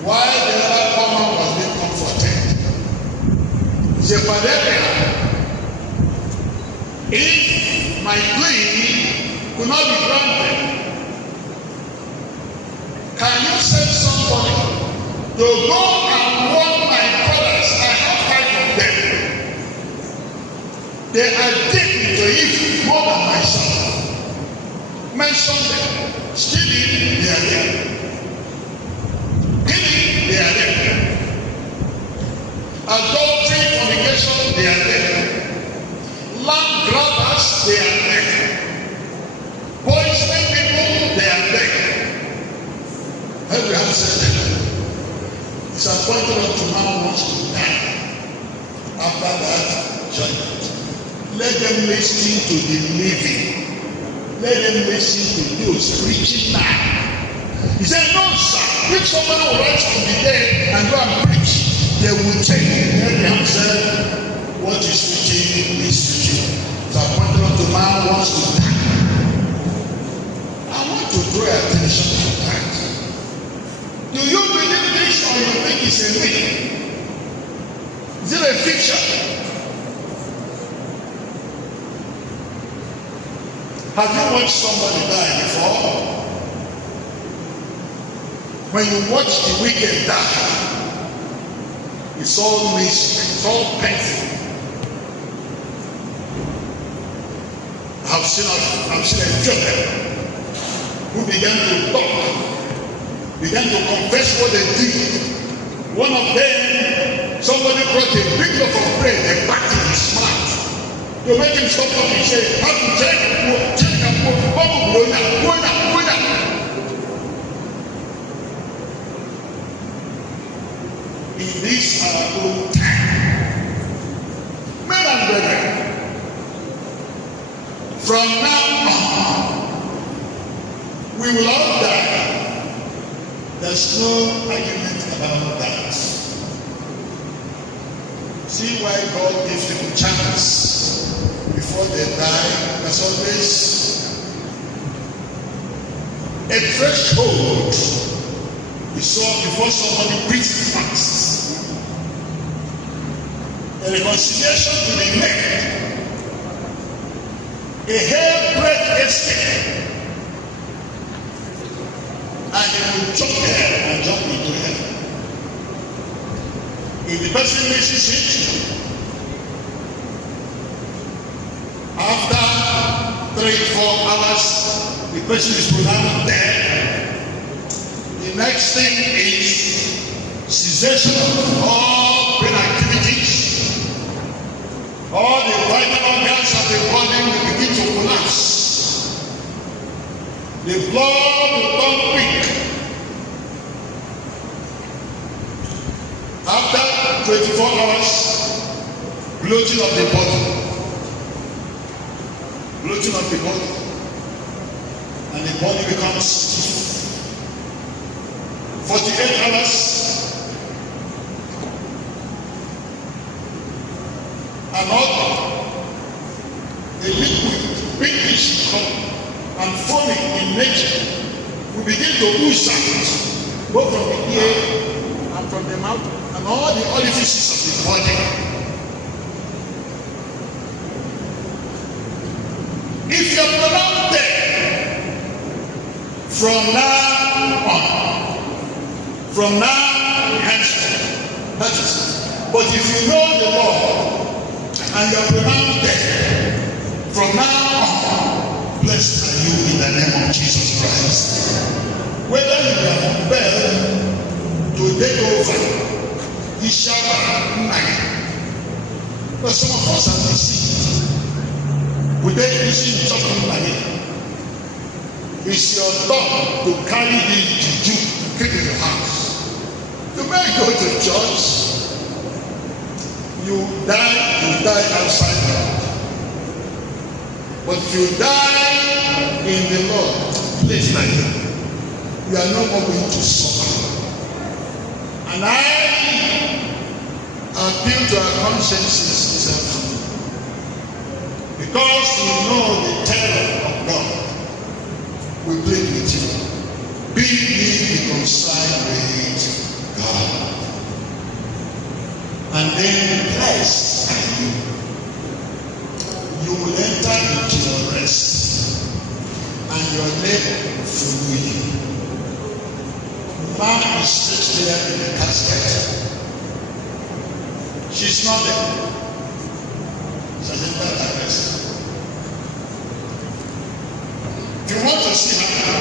Why the other common was being comforted? He said, Father Abraham, if my plea could not be granted, can you send somebody to go and warn my They are deep into it more than myself. Mention them. Stealing, they are there. Killing, they are there. Adultery, fornication, they are there. Land grabbers, they are there. Poisoning people, they are there. Abraham said, it's appointed unto man once to die. After that, judgment. Let them listen to the living. Let them listen to those preaching now. He said, no, sir. If somebody will rise from the dead and go and preach, they will take it. Abraham said, what is preaching is preaching. It's appointed unto man once to die. I want to draw attention to that. Do you believe this or you think it's a myth? Is it a fiction? Have you watched somebody die before? When you watch the wicked die, it's all mystery, it's all painful. I've seen a joker who began to talk, began to confess what they did. One of them, somebody brought a big loaf of bread and packed in his mouth. To make him stop up and say, how to check in this our own time. Men and brethren, from now on, we will all die. There's no argument about that. See why God gives them a chance before they die. There's always a threshold before somebody breathes fast. A reconciliation to be made. A hair-breadth escape. And they will jump there and jump into heaven. If the person misses it, after 3-4 hours, the person is pronounced dead. The next thing is cessation of all brain activities. All the vital organs of the body will begin to collapse. The blood will turn weak. After 24 hours, bloating of the body. Bloating of the body. And the body becomes stiff. 48 hours. And all the liquid, pinkish color, and foaming in nature will begin to ooze out, both from the ear and from the mouth, and all the orifices of the body. If you're pronounced dead, from now on, from now henceforth, that is it. But if you know the Lord, and you are pronounced dead, from now on, blessed are you in the name of Jesus Christ. Whether you are compelled to take over, you shall not. But some of us are deceived. Would they using chocolate money? It's your turn to carry him to do, keep in your house. You may go to church. You die outside God. But if you die in the Lord, please like that, you are no more going to suffer. And I appeal to our consciences this afternoon. Because you know the terror of God, we plead with you. Be ye reconciled with God. And then blessed are you. You will enter into your rest, and your neighbor will follow you. Mom is stretched there in the casket. She's not there. Enter that rest. If you want to see how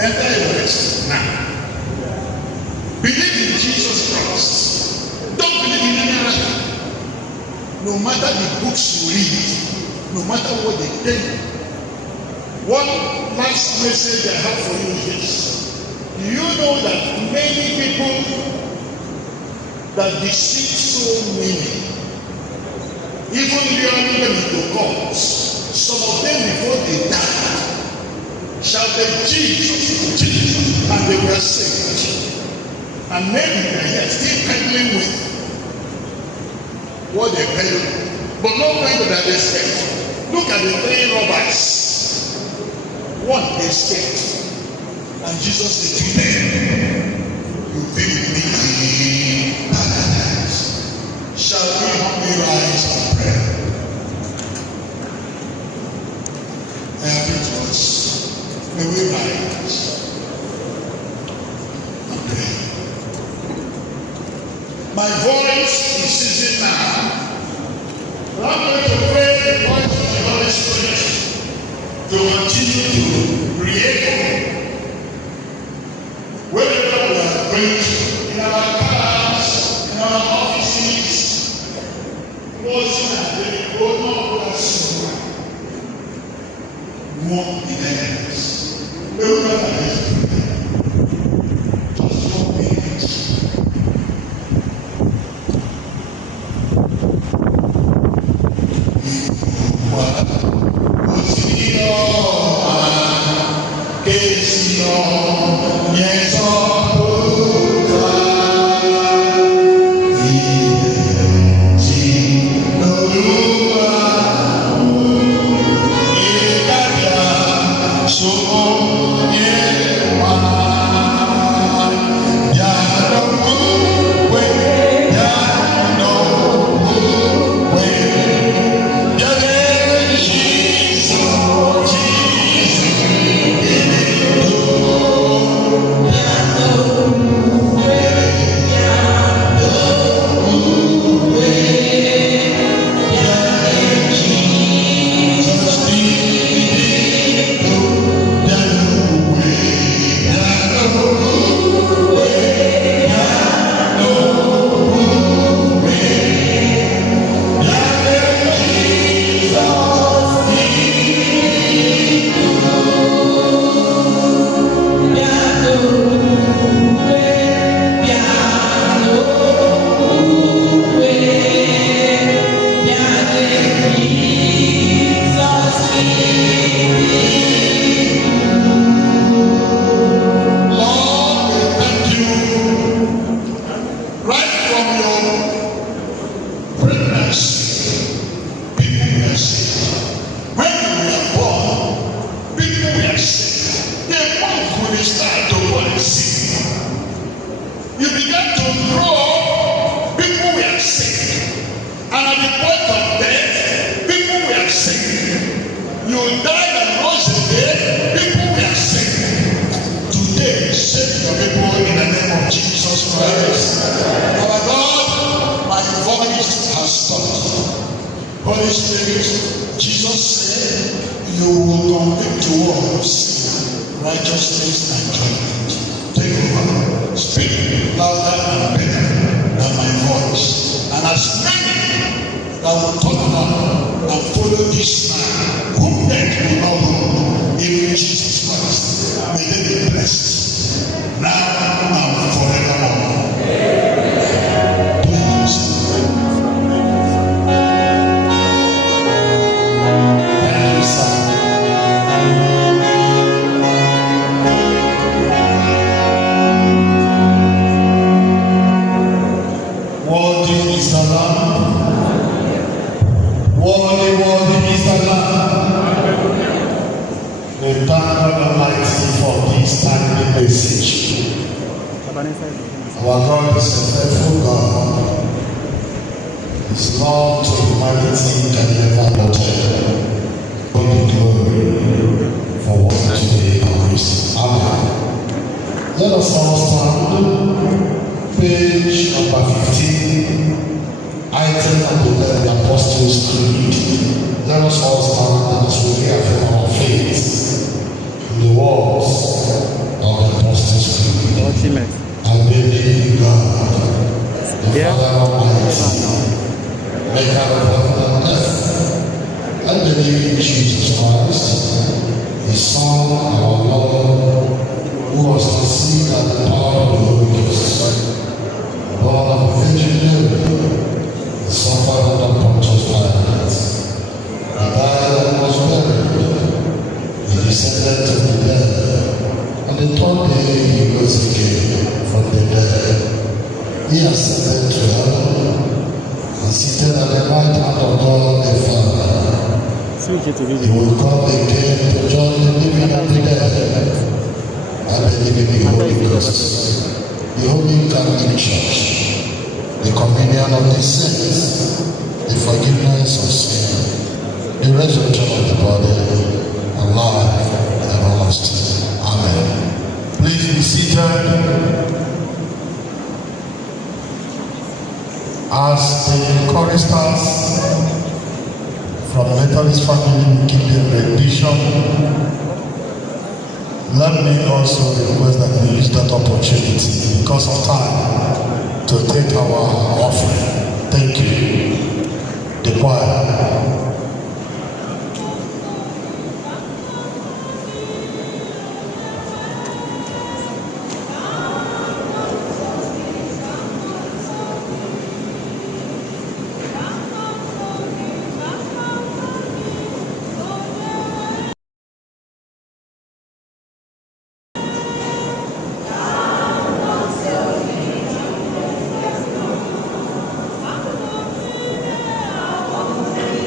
enter your rest now. Believe in Jesus Christ. Don't believe in any other. No matter the books you read, no matter what they tell you. One last message I have for you is this. Do you know that many people that deceive so many, even luring them into courts, some of them before they died shouted Jesus, Jesus, and they were saved. And maybe they are here still peddling with what they peddle, but not going to that extent. Look at the 3 robbers. One escaped, and Jesus said to them, "You be with me in paradise." Shall we humbly rise and pray? Help it us. May we rise and pray. My voice is ceasing now. I'm going to pray the voice of the Holy Spirit to continue to re-echo wherever we are going to, in our cars, in our offices, closing and doing all of us more events. We will not have this just 4 minutes. Our God is a faithful God. His love to humanity can never alter. God be glory for what today is. Amen. Let us all stand. Page number 15. item of the Apostles' Creed. Let us all stand as we reaffirm our faith in the words of the Apostles' Creed. I believe in God, the Father Almighty, maker of heaven and earth. I believe in Jesus Christ, His Son, our Lord, who was conceived by the power of the Holy Ghost, born of a Virgin Mary, suffered under Pontius Pilate, He died and was buried. He descended to the dead. On the third day He rose again from the dead. He ascended to heaven and seated at the right hand of God the Father. He will come again to judge the living and the dead. I believe in the Holy Ghost, the Holy Catholic Church, the communion of the saints, the forgiveness of sin, the resurrection of the body, and life everlasting. Amen. Please be seated. As the choristers from Methodist family will give their rendition, let me also request that we use that opportunity, because of time, to take our offering. Thank you. The choir. Thank you.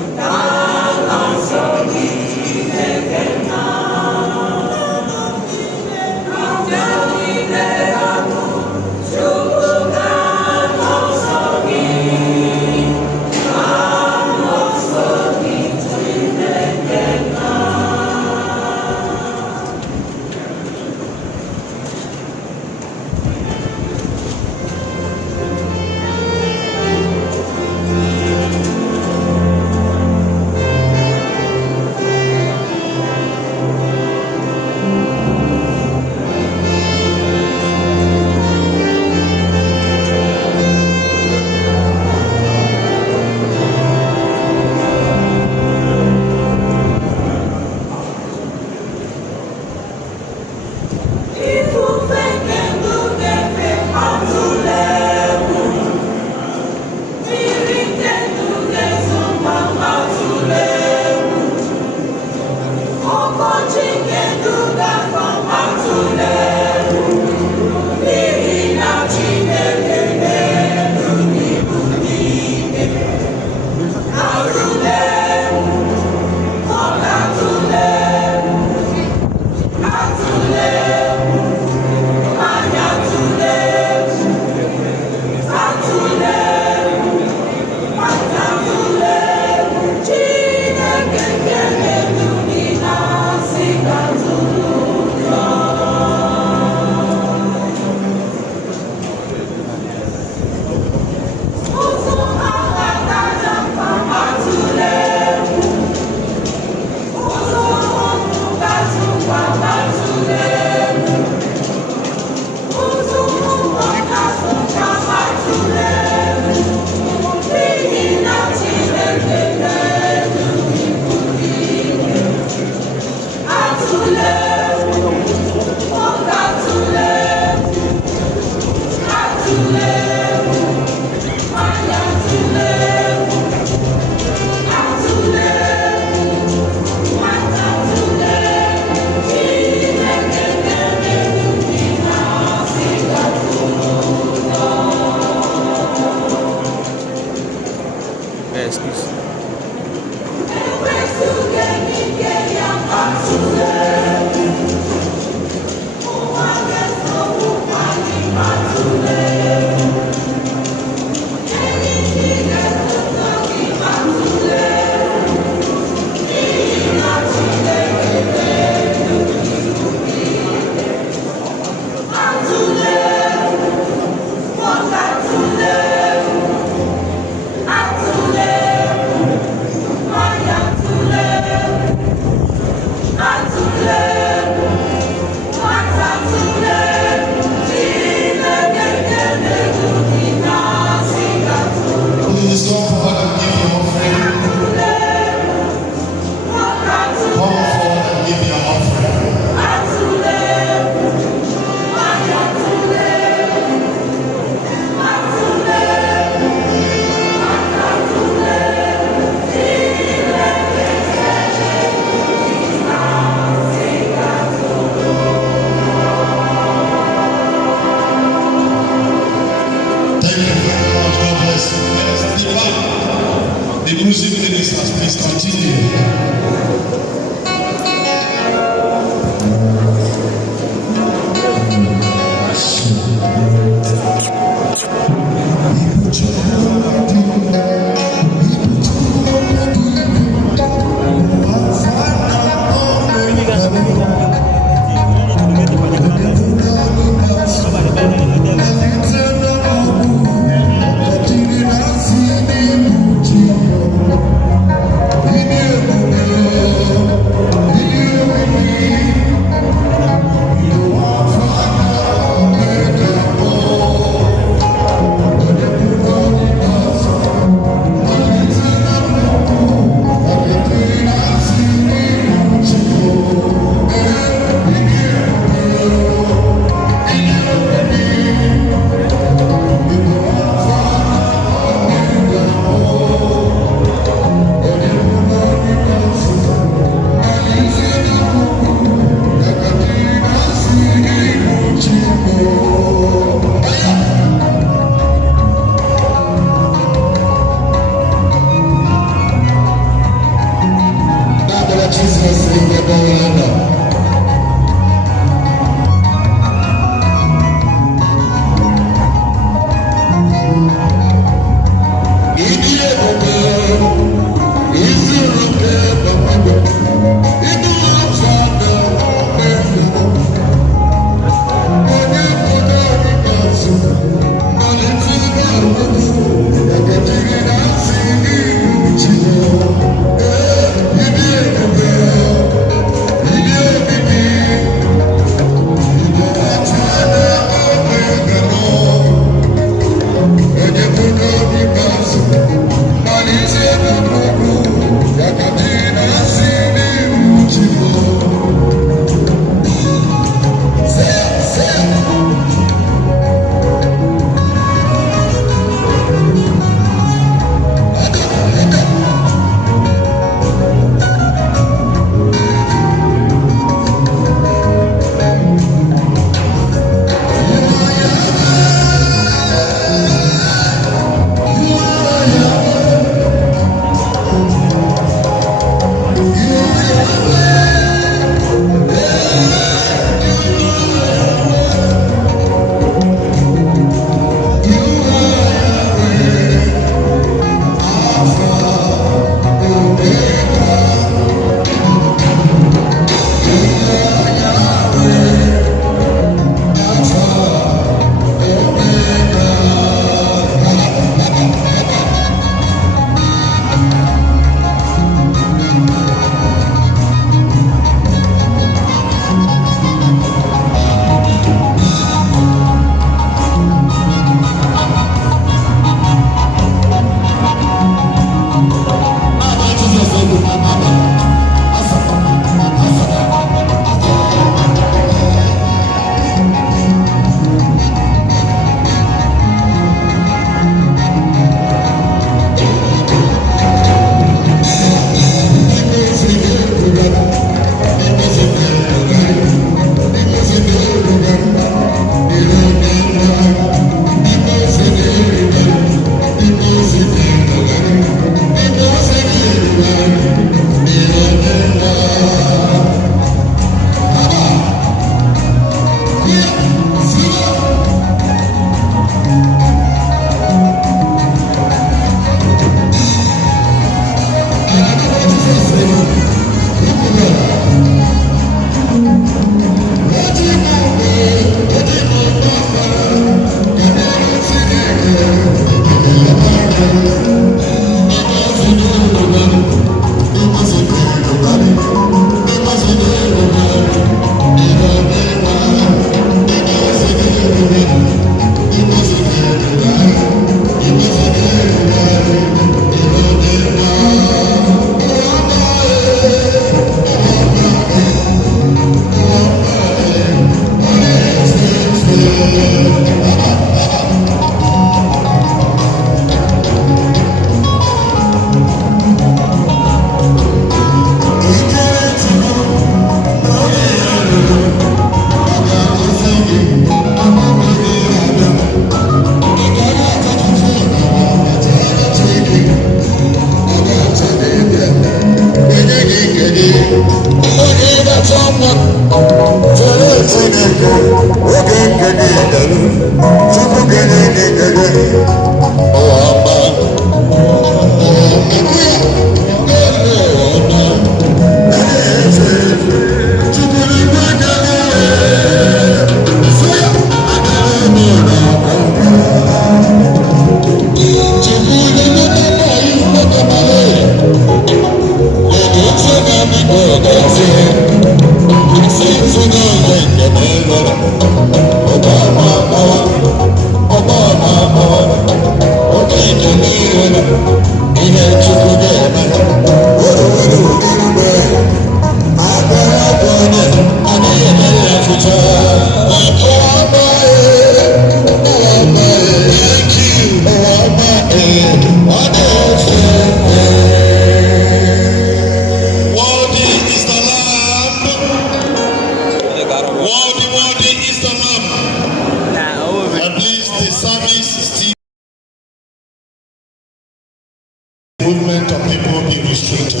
movement of people be restricted.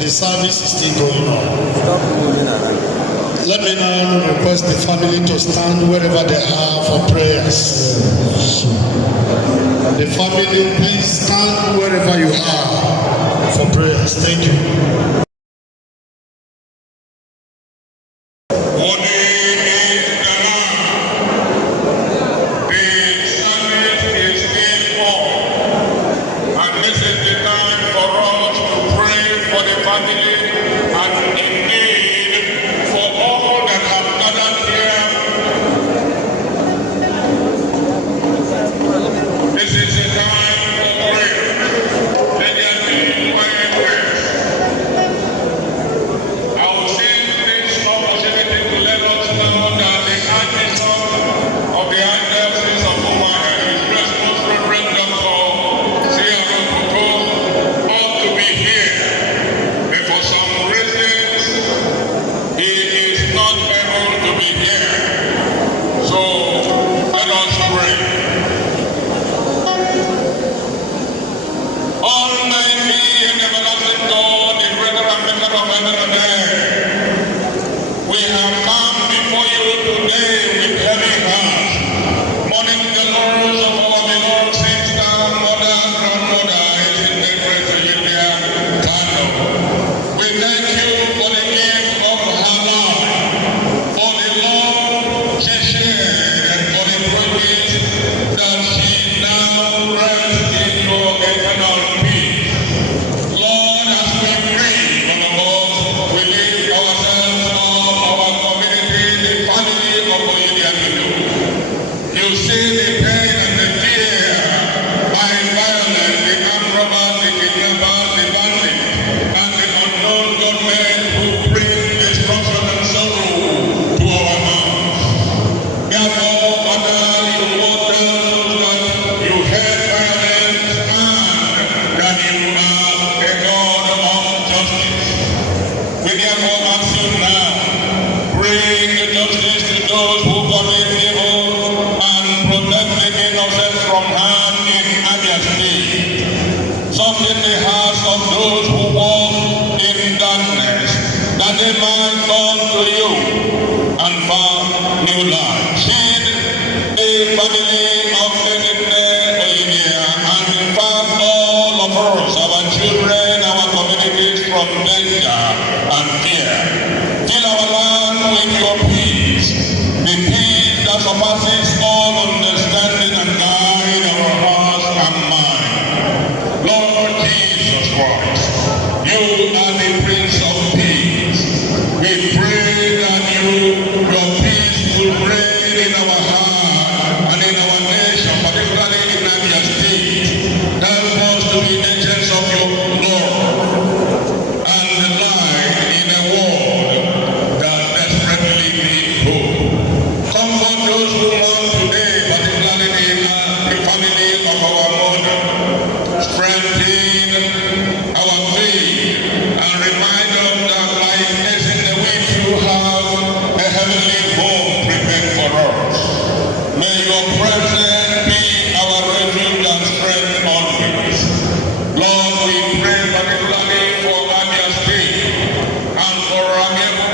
The service is still going on. Let me now request the family to stand wherever they are for prayers. The family, please stand wherever you are for prayers. Thank you.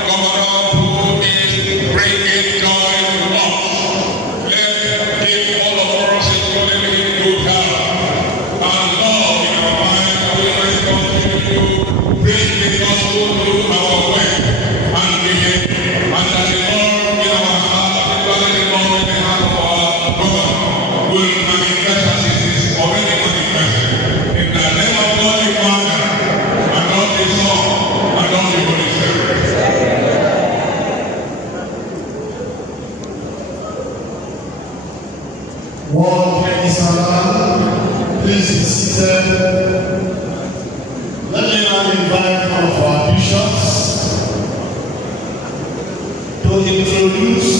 Governor who is around, please be seated. Let me now invite one of our bishops to introduce,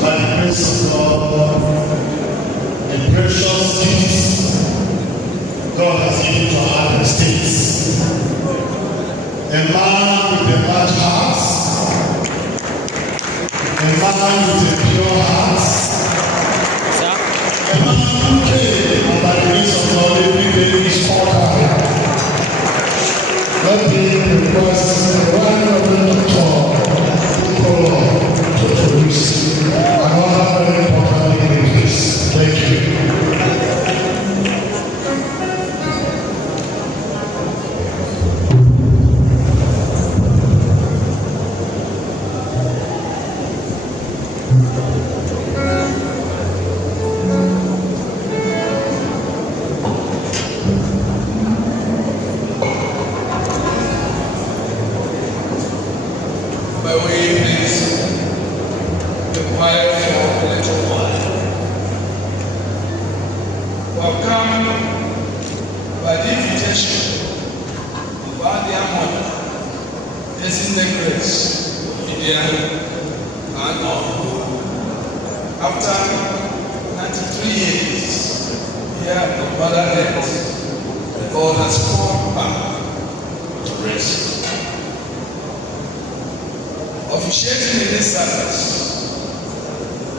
by the grace of God, the precious gifts God has given to our estates. A man with a large heart, a man with a pure heart, a man who came and by the grace of God every day is called. Let me request the right Reverend Dr. to introduce another very important dignitaries. Thank you. Ezinne Oyidie Kanno. After 93 years here at the motherland, God has called back to rest. Officiating in this service,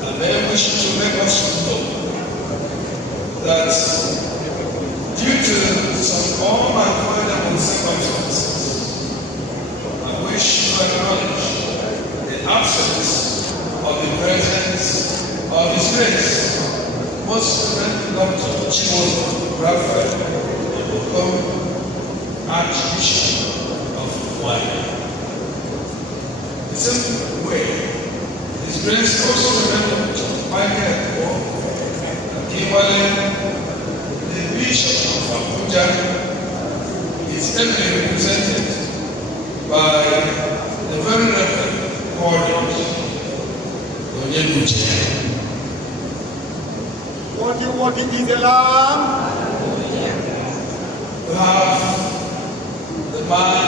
and I wish to make us know that due to some unavoidable circumstances, I wish to acknowledge the absence of the presence of His grace. Most Reverend Dr. Raphael will become Archbishop of Hawaii. The same way, His grace also remembered Michael the Bishop of Abuja, is heavily represented by the very Reverend Orange Oyidie. What is the Lamb? We have the man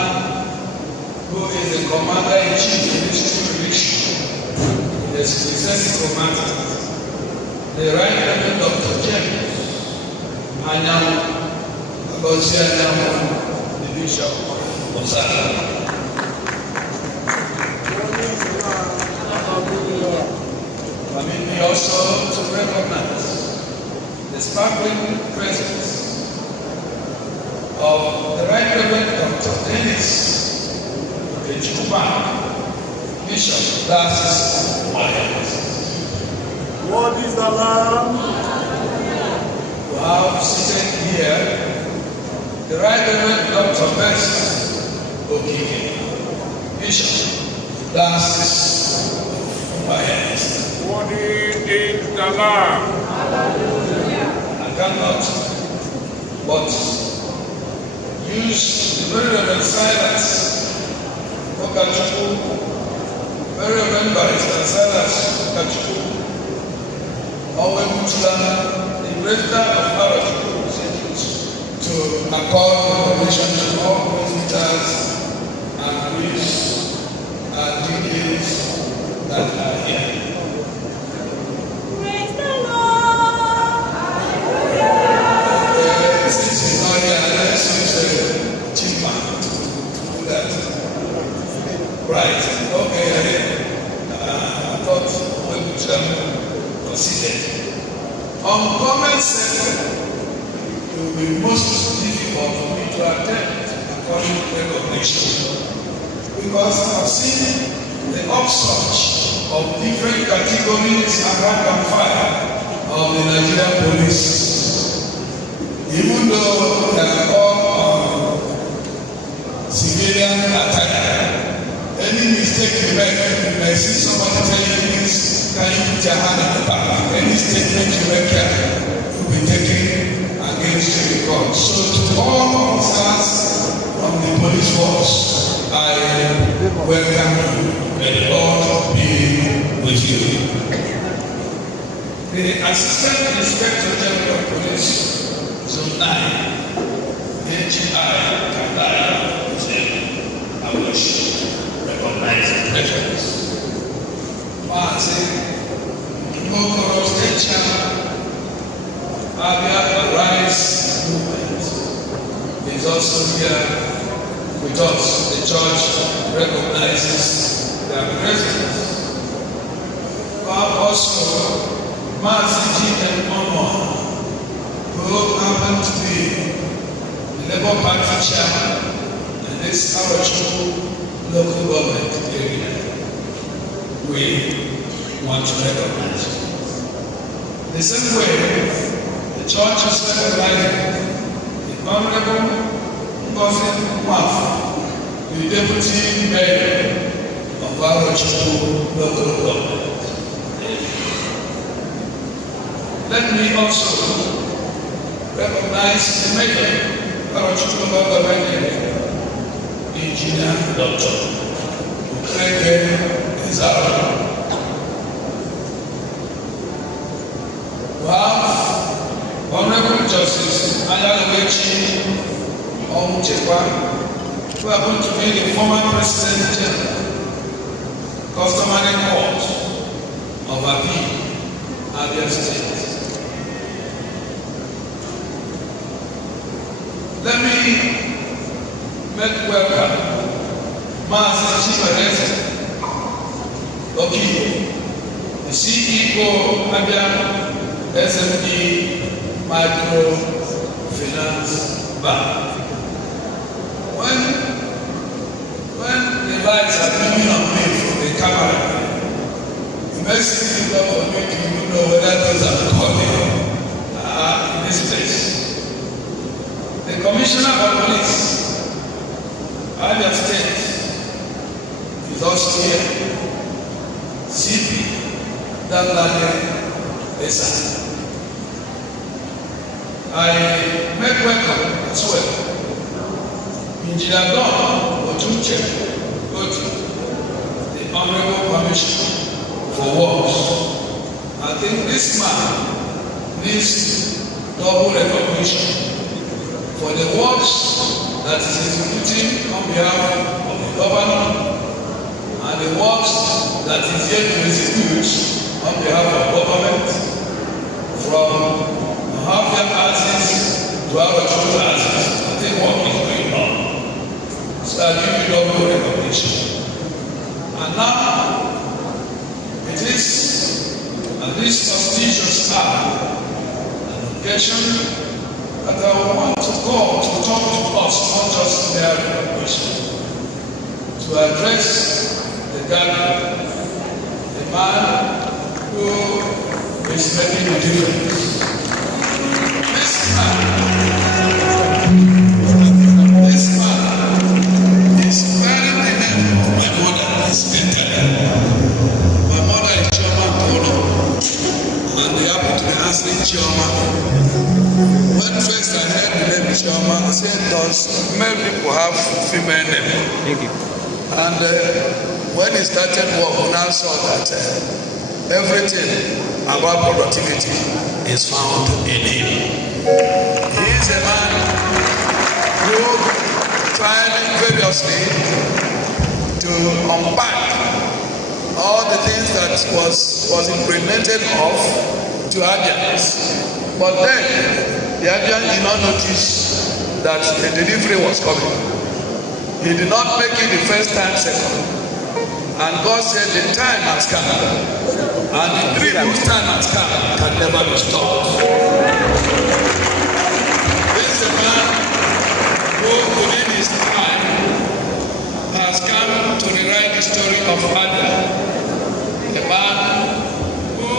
who is the commander-in-chief in this jurisdiction, the ecclesiastical matters, the Right Reverend Dr. James the Bishop of Osaka. Permit me also to recognize the sparkling presence of the Right Reverend Dr. Dennis Bishop Diocese of Hawaii. What is the Lamb? We have seated here the Right Reverend Dr. Bess Okike, Bishop Diocese of Hawaii. What is the Lamb? I cannot but use the very Reverend Silas Arochukwu, very Reverend Barrister Silas Arochukwu, the Rector of Arochukwu, to accord recognition to all visitors and priests and dignitaries that are here. Since he's not here, let's use a cheap man to do that. Right, okay. I thought we would consider. On comment section, it will be most difficult for me to attend according to recognition, because I've seen the upsurge of different categories and rank and file of the Nigerian police. Even though they are all civilian attire, any mistake you make, you may see somebody telling you this, can you put your hand on the back? Any statement you make will be taken against you in court. So to all officers from the police force, I welcome you. May the Lord be with you. The Assistant Inspector General of Police, Zone 9, AGI Kanno, I wish recognized veterans. Local State Chairman, Abia Rise Movement is also here with us. The church recognizes their presence. Also, Mazi and Honor, who happen to be the Labour Party chairman in this Arochukwu local government area, we want to recognize. The same way, the church is recognizing the Honorable Ngozi Mwafu, the Deputy Mayor of Arochukwu local government. Let me also recognize the Mayor of Arochukwu local government, Engineer Dr. Ezinne. We have Honorable Justice Ayalawechi Omuchekwa, who happened to be the former President General, Customary Court of Appeal, Abia State. Let me make welcome Mazi Chibarese Okiyo, the CEO Abia SWM Microfinance Bank. When the lights are beaming on me from the camera, it makes it difficult for me to even know whether those are calling in this place. The Commissioner of Police, Abia State, is also here. CP Danlade Esa. I make welcome as well Engineer Otuche, the Honorable Commissioner for Works. I think this man needs double recognition for the works that is executing on behalf of the government and the works that is yet to execute on behalf of government, from Half-Year Artists to Arochukwu Artists. I think what is going on. So I give you double recognition. And now, it is at this auspicious hour, an occasion that I want to call to talk to us, not just their recognition, to address the gathering, the man who is making a difference. This man is bearing the name of my mother, Ezinne. My mother is Chioma Kanno, and they happen to be answering Chioma. When first I heard the name Chioma, I said, does male people have female name? Thank you. And when he started work, we now saw that everything about productivity is found in him. He is a man who tried variously to unpack all the things that was impregnated of to Abians. But then the Abians did not notice that the delivery was coming. He did not make it the first time, second. And God said the time has come. And the dream whose time has come can never be stopped. This is a man who within his time has come to rewrite the story of Adam. A man who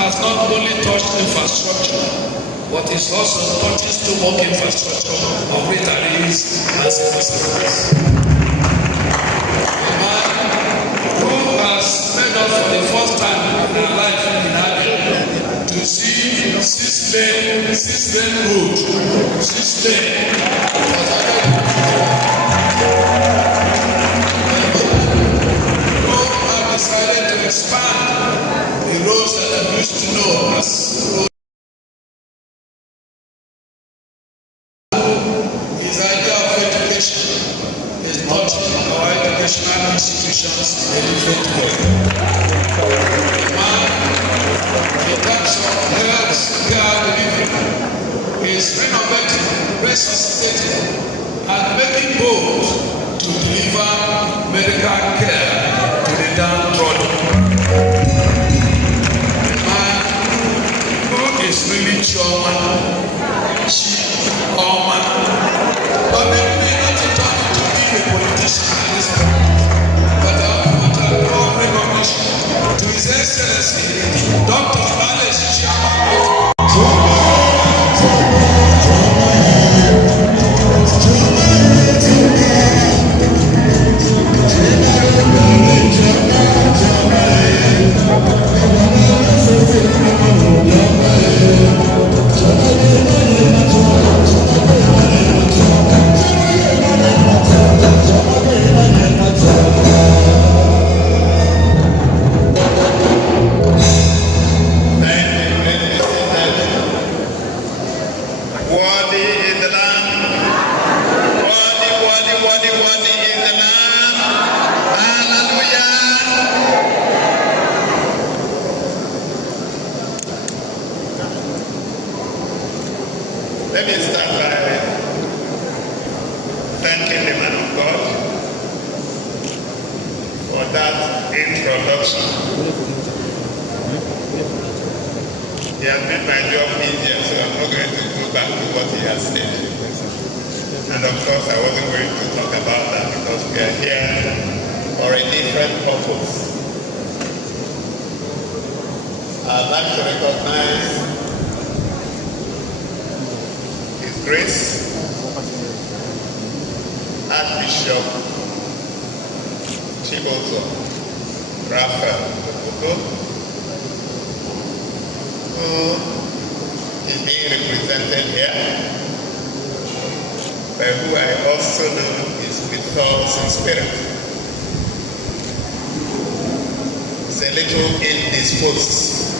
has not only touched infrastructure, but is also touching to work infrastructure of retirees and citizens. A man who has made up for the first time in our life in Abia to see six-lane road, six-lane. Who have decided to expand the roads that we used to know as his idea of education is touching our educational institutions in a different way. The man, in terms of health care delivery, is renovating, resuscitating, and making bold to deliver medical care to the downtrodden. The man who is really Chioma, but maybe not to turn to being a politician at this point, but I want to call recognition to His Excellency Dr. Alex Chioma. Let me start by thanking the man of God for that introduction. He has made my job easier, so I'm not going to go back to what he has said. And of course, I wasn't going to talk about that because we are here for a different purpose. I'd like to recognize Grace, Archbishop Chibozo Raphael, who is being represented here, but who I also know is with us in spirit. He's a little indisposed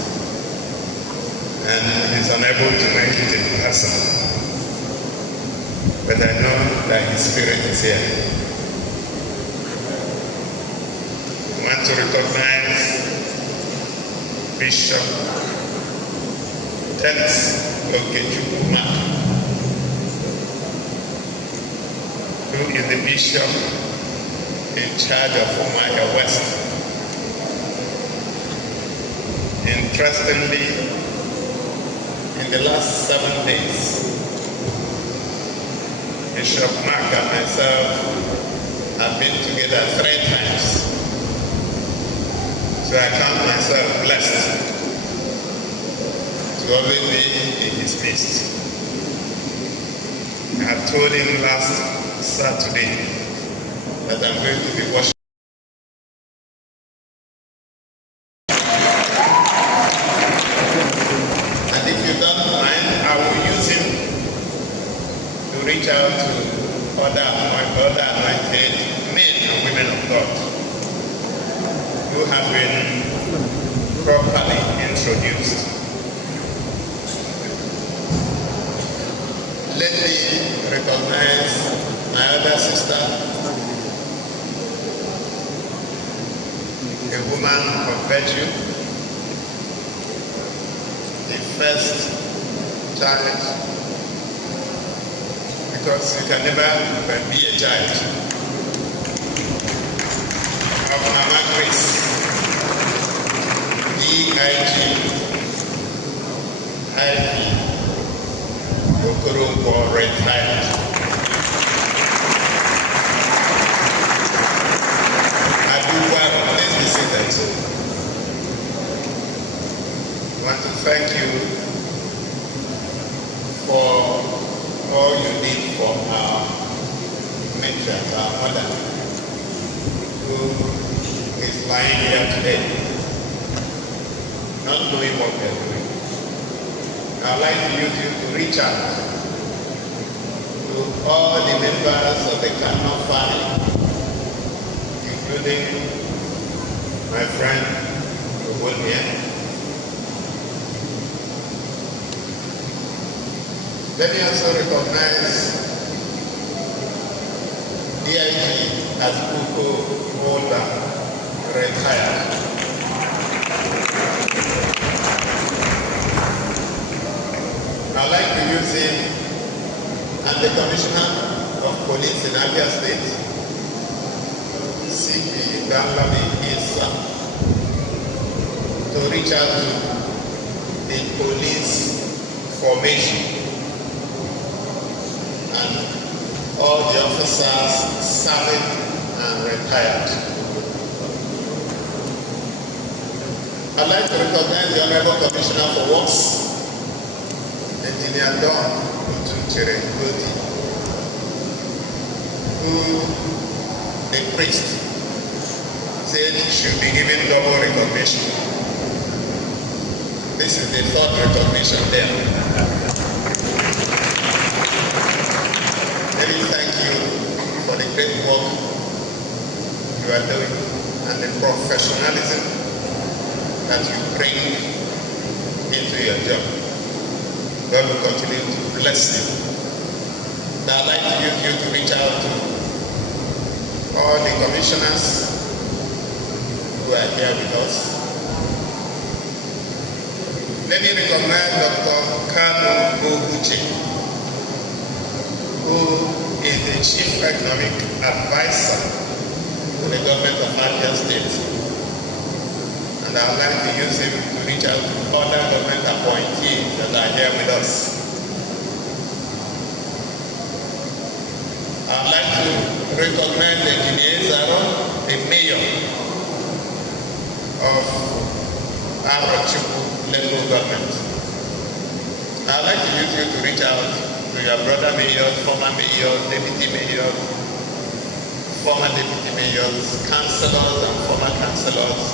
and he's unable to make it in person. But I know that His Spirit is here. I want to recognize Bishop Oyidie Kanno, who is the bishop in charge of Umuahia West. Interestingly, in the last 7 days, Bishop Mark and myself have been together 3 times. So I count myself blessed to always be in his midst. I told him last Saturday that I'm going to be worshiping. And if you don't mind, I will use him to reach out to other anointed men and women of God who have been properly introduced. Let me recognize my other sister, a woman of virtue, the first child, because you can never be a child of Mama Grace, D.I.G. Okoronko retired. Aduwa, let's be seated. I want to thank you for all you did for our matron, our mother, who is lying here today, not knowing what they're doing. I'd like to use you to reach out to all the members of the Kanno family, including my friend Oyidie, Let me also recognize DIG Arochukwu Holder, retired. I'd like to use him and the Commissioner of Police in Abia State, CP Biography, to reach out to the police formation and all the officers serving and retired. I'd like to recognize the Honorable Commissioner for Works, Engineer Don Utuchere Godi, who the priest said should be given double recognition. This is the third recognition there. Let me thank you for the great work you are doing and the professionalism that you bring into your job. God will continue to bless you. Now I'd like to use you to reach out to all the commissioners who are here with us. Let me recognize Dr. Kanno, who is the Chief Economic Advisor to the government of Abia State. And I would like to use him to reach out to other government appointees that are here with us. I would like to recognize the Engineer Zaro, the Mayor of Arochukwu local government. I would like to use you to reach out to your brother mayors, former mayors, deputy mayors, former deputy mayors, councillors and former councillors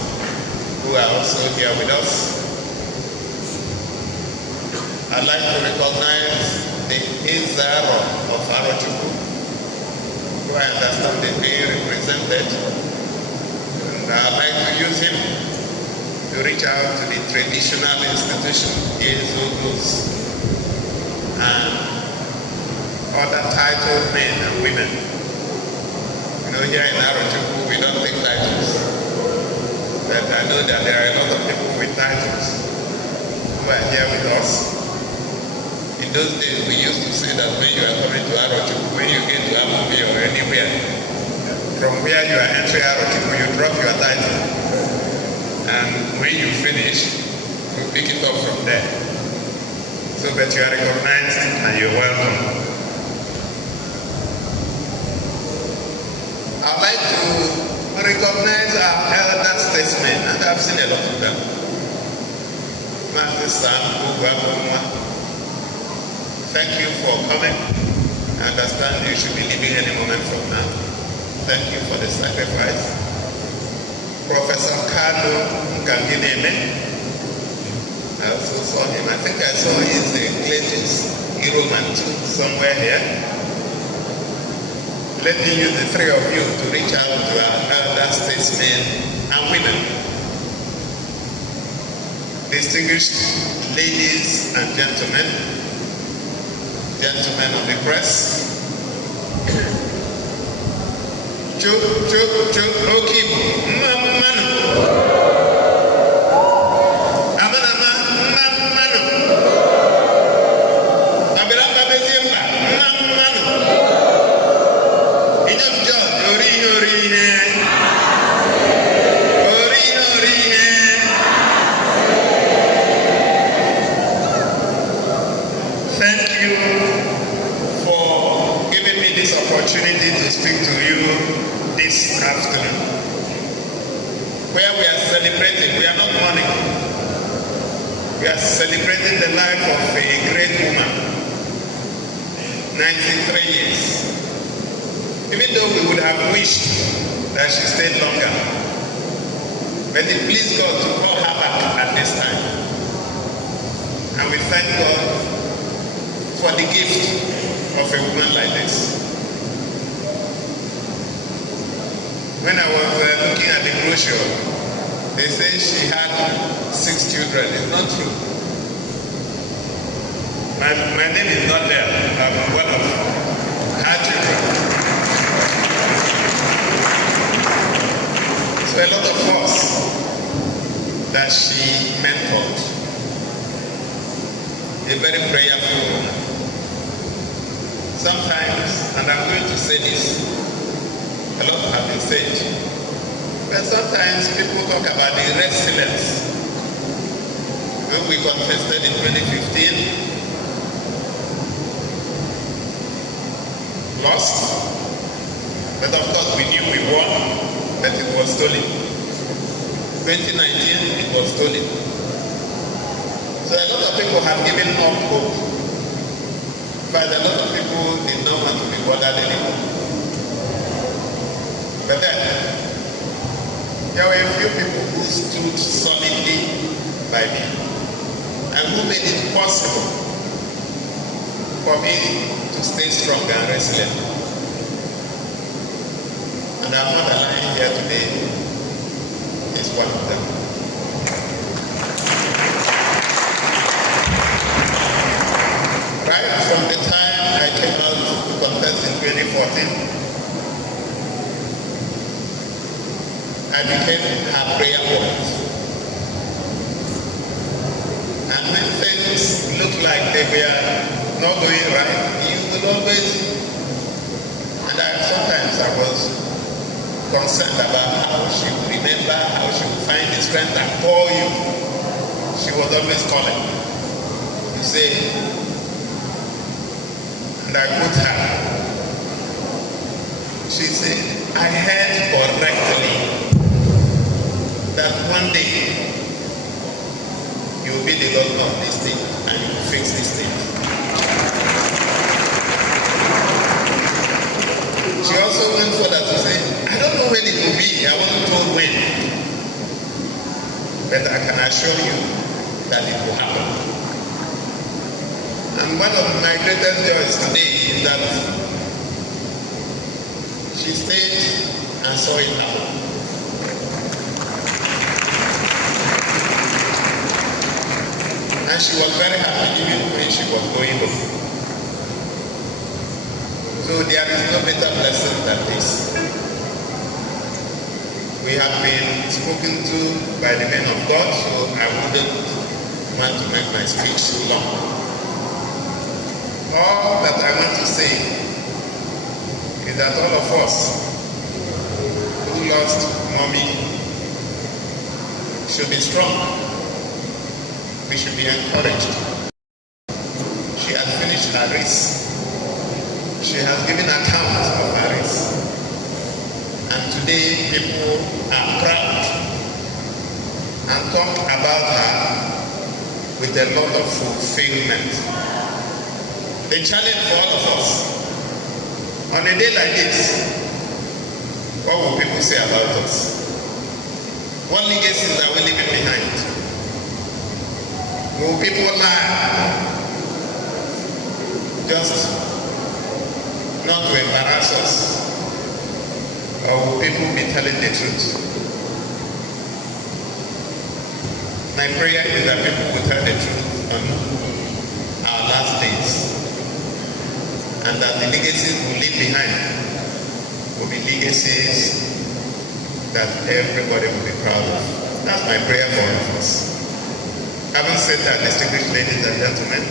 who are also here with us. I'd like to recognize the Izaro of Arochukwu, who I understand is being represented. And I'd like to use him to reach out to the traditional institution, Ezinne, and other titled men and women. You know, here in Arochukwu, we don't take titles. But I know that there are a lot of people with titles who are here with us. In those days, we used to say that when you are coming to Arochukwu, when you get to Amobi or anywhere, from where you are entering Arochukwu, you drop your title. And when you finish, we pick it up from there. So that you are recognized and you're welcome. I'd like to recognize our elder statesmen, and I've seen a lot of them. Master Sam, thank you for coming. I understand you should be leaving any moment from now. Thank you for the sacrifice. Professor Kanno Nkangineme, I also saw him. I think I saw his Gladys Iroman somewhere here. Let me use the three of you to reach out to our elder statesmen and women. Distinguished ladies and gentlemen of the press, opportunity to speak to you this afternoon, where we are celebrating, we are not mourning, we are celebrating the life of a great woman, 93 years. Even though we would have wished that she stayed longer, but it pleased God to call her back at this time. And we thank God for the gift of a woman like this. When I was looking at the brochure, they say she had 6 children. It's not true. My name is not there. I'm one of her children. So a lot of us that she mentored, a very prayerful woman. Sometimes, and I'm going to say this, a lot have been said, but sometimes people talk about the resilience. When we contested in 2015, lost, but of course we knew we won, but it was stolen. 2019, it was stolen. So a lot of people have given up hope, but a lot of people did not want to be bothered anymore. But then, there were a few people who stood solidly by me and who made it possible for me to stay strong and resilient. And our motherline here today is one of them. Right from the time I came out to contest in 2014, I became a prayer point. And when things looked like they were not going right, you would always, and sometimes I was concerned about how she would remember, how she would find the strength and call you. She was always calling. You say, and I quote her. She said, I heard correctly that one day you will be the governor of this state and you will fix this state. She also went further to say, I don't know when it will be, I wasn't told when. But I can assure you that it will happen. And one of my greatest joys today is that she stayed and saw it happen. And she was very happy even when she was going home. So there is no better blessing than this. We have been spoken to by the men of God, so I wouldn't want to make my speech long. All that I want to say is that all of us who lost mommy should be strong. We should be encouraged. She has finished her race. She has given account of her race. And today people are proud and talk about her with a lot of fulfillment. The challenge for all of us, on a day like this, what will people say about us? What legacies are we leaving behind? Will people lie just not to embarrass us? Or will people be telling the truth? My prayer is that people will tell the truth on our last days. And that the legacies we leave behind will be legacies that everybody will be proud of. That's my prayer for all of us. Having said that, distinguished ladies and gentlemen,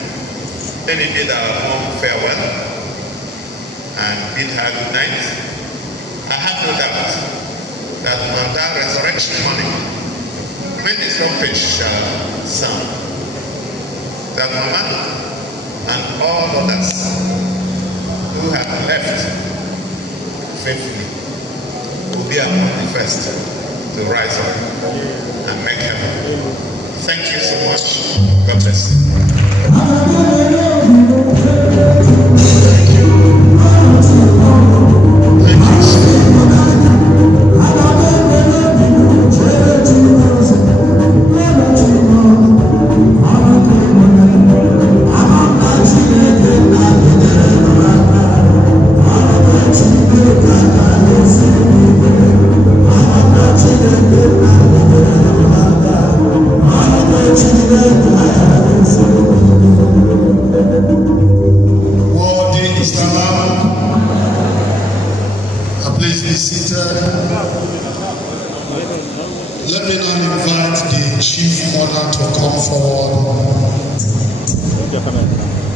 let me bid our mom farewell and bid her good night. I have no doubt that on that resurrection morning, when the trumpet shall sound, that Mama and all others who have left faithfully will be among the first to rise up and make heaven. Thank you so much. God bless you. Thank you. Thank you so Thank you. Worthy is the Lamb. Please be seated. Let me now invite the chief mother to come forward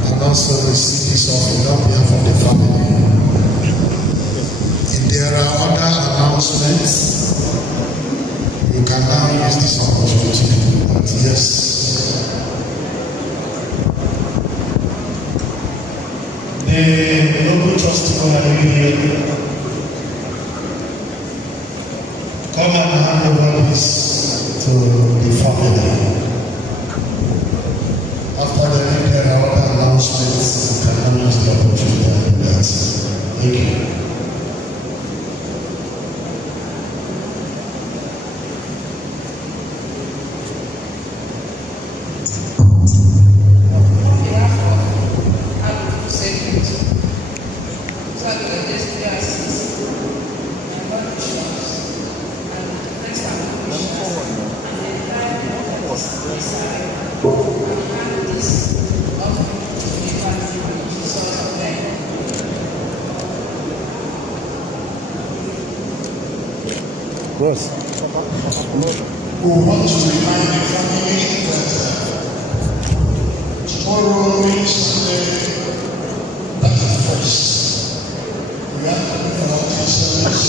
and also receive his offering on behalf of the family. If there are other announcements, you can now use this opportunity. But yes, the local trustee are here. Come and hand over this to the family. After there are other announcements, you can use the opportunity to do that. Thank you. Yes. We want to remind the family that tomorrow is Sunday, 31st. We are coming for our service.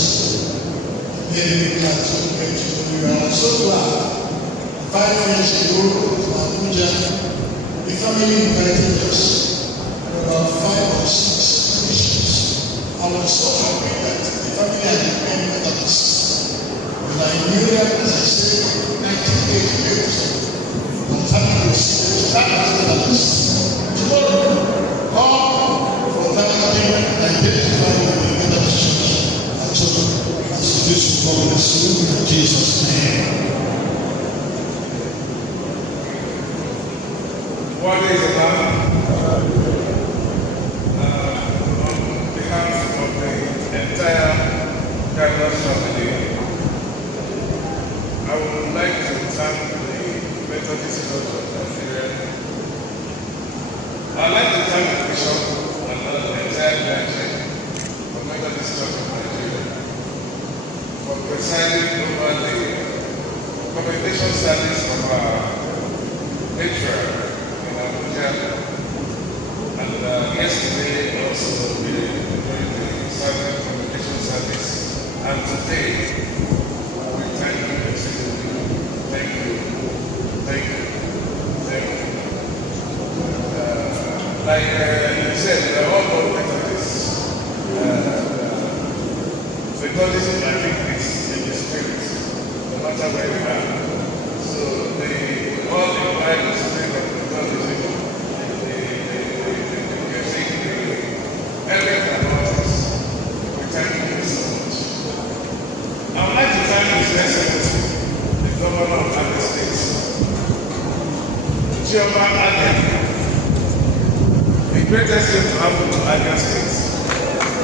Today we are so glad. 5 years ago, in Abuja, the family invited us about 5 or 6 Christians. I was so happy that the family had been with us. I knew that, as I said, 1988, the family was starting with us. Tomorrow, all for Thanksgiving and identify with the Methodist Church. And so, this will come soon in Jesus' name. What is the on behalf of the entire Kanno family, I would like to thank the Methodist Church of Nigeria. I'd like to thank the Bishop and the entire branch of Methodist Church of Nigeria for presiding over the commendation service of our lecturer in Abuja. And yesterday also we did the service commendation service. And today, we thank you. Thank you. Thank you. Thank you. Like you said, we are all going to this. Methodism, I think, is in the spirit, no matter where we are. So they all invite the spirit of Methodism, the music, everything about us. We thank you so much. I would like to thank His Excellency, the Governor of Abia State, Chioma Abia, the greatest thing to happen to Abia State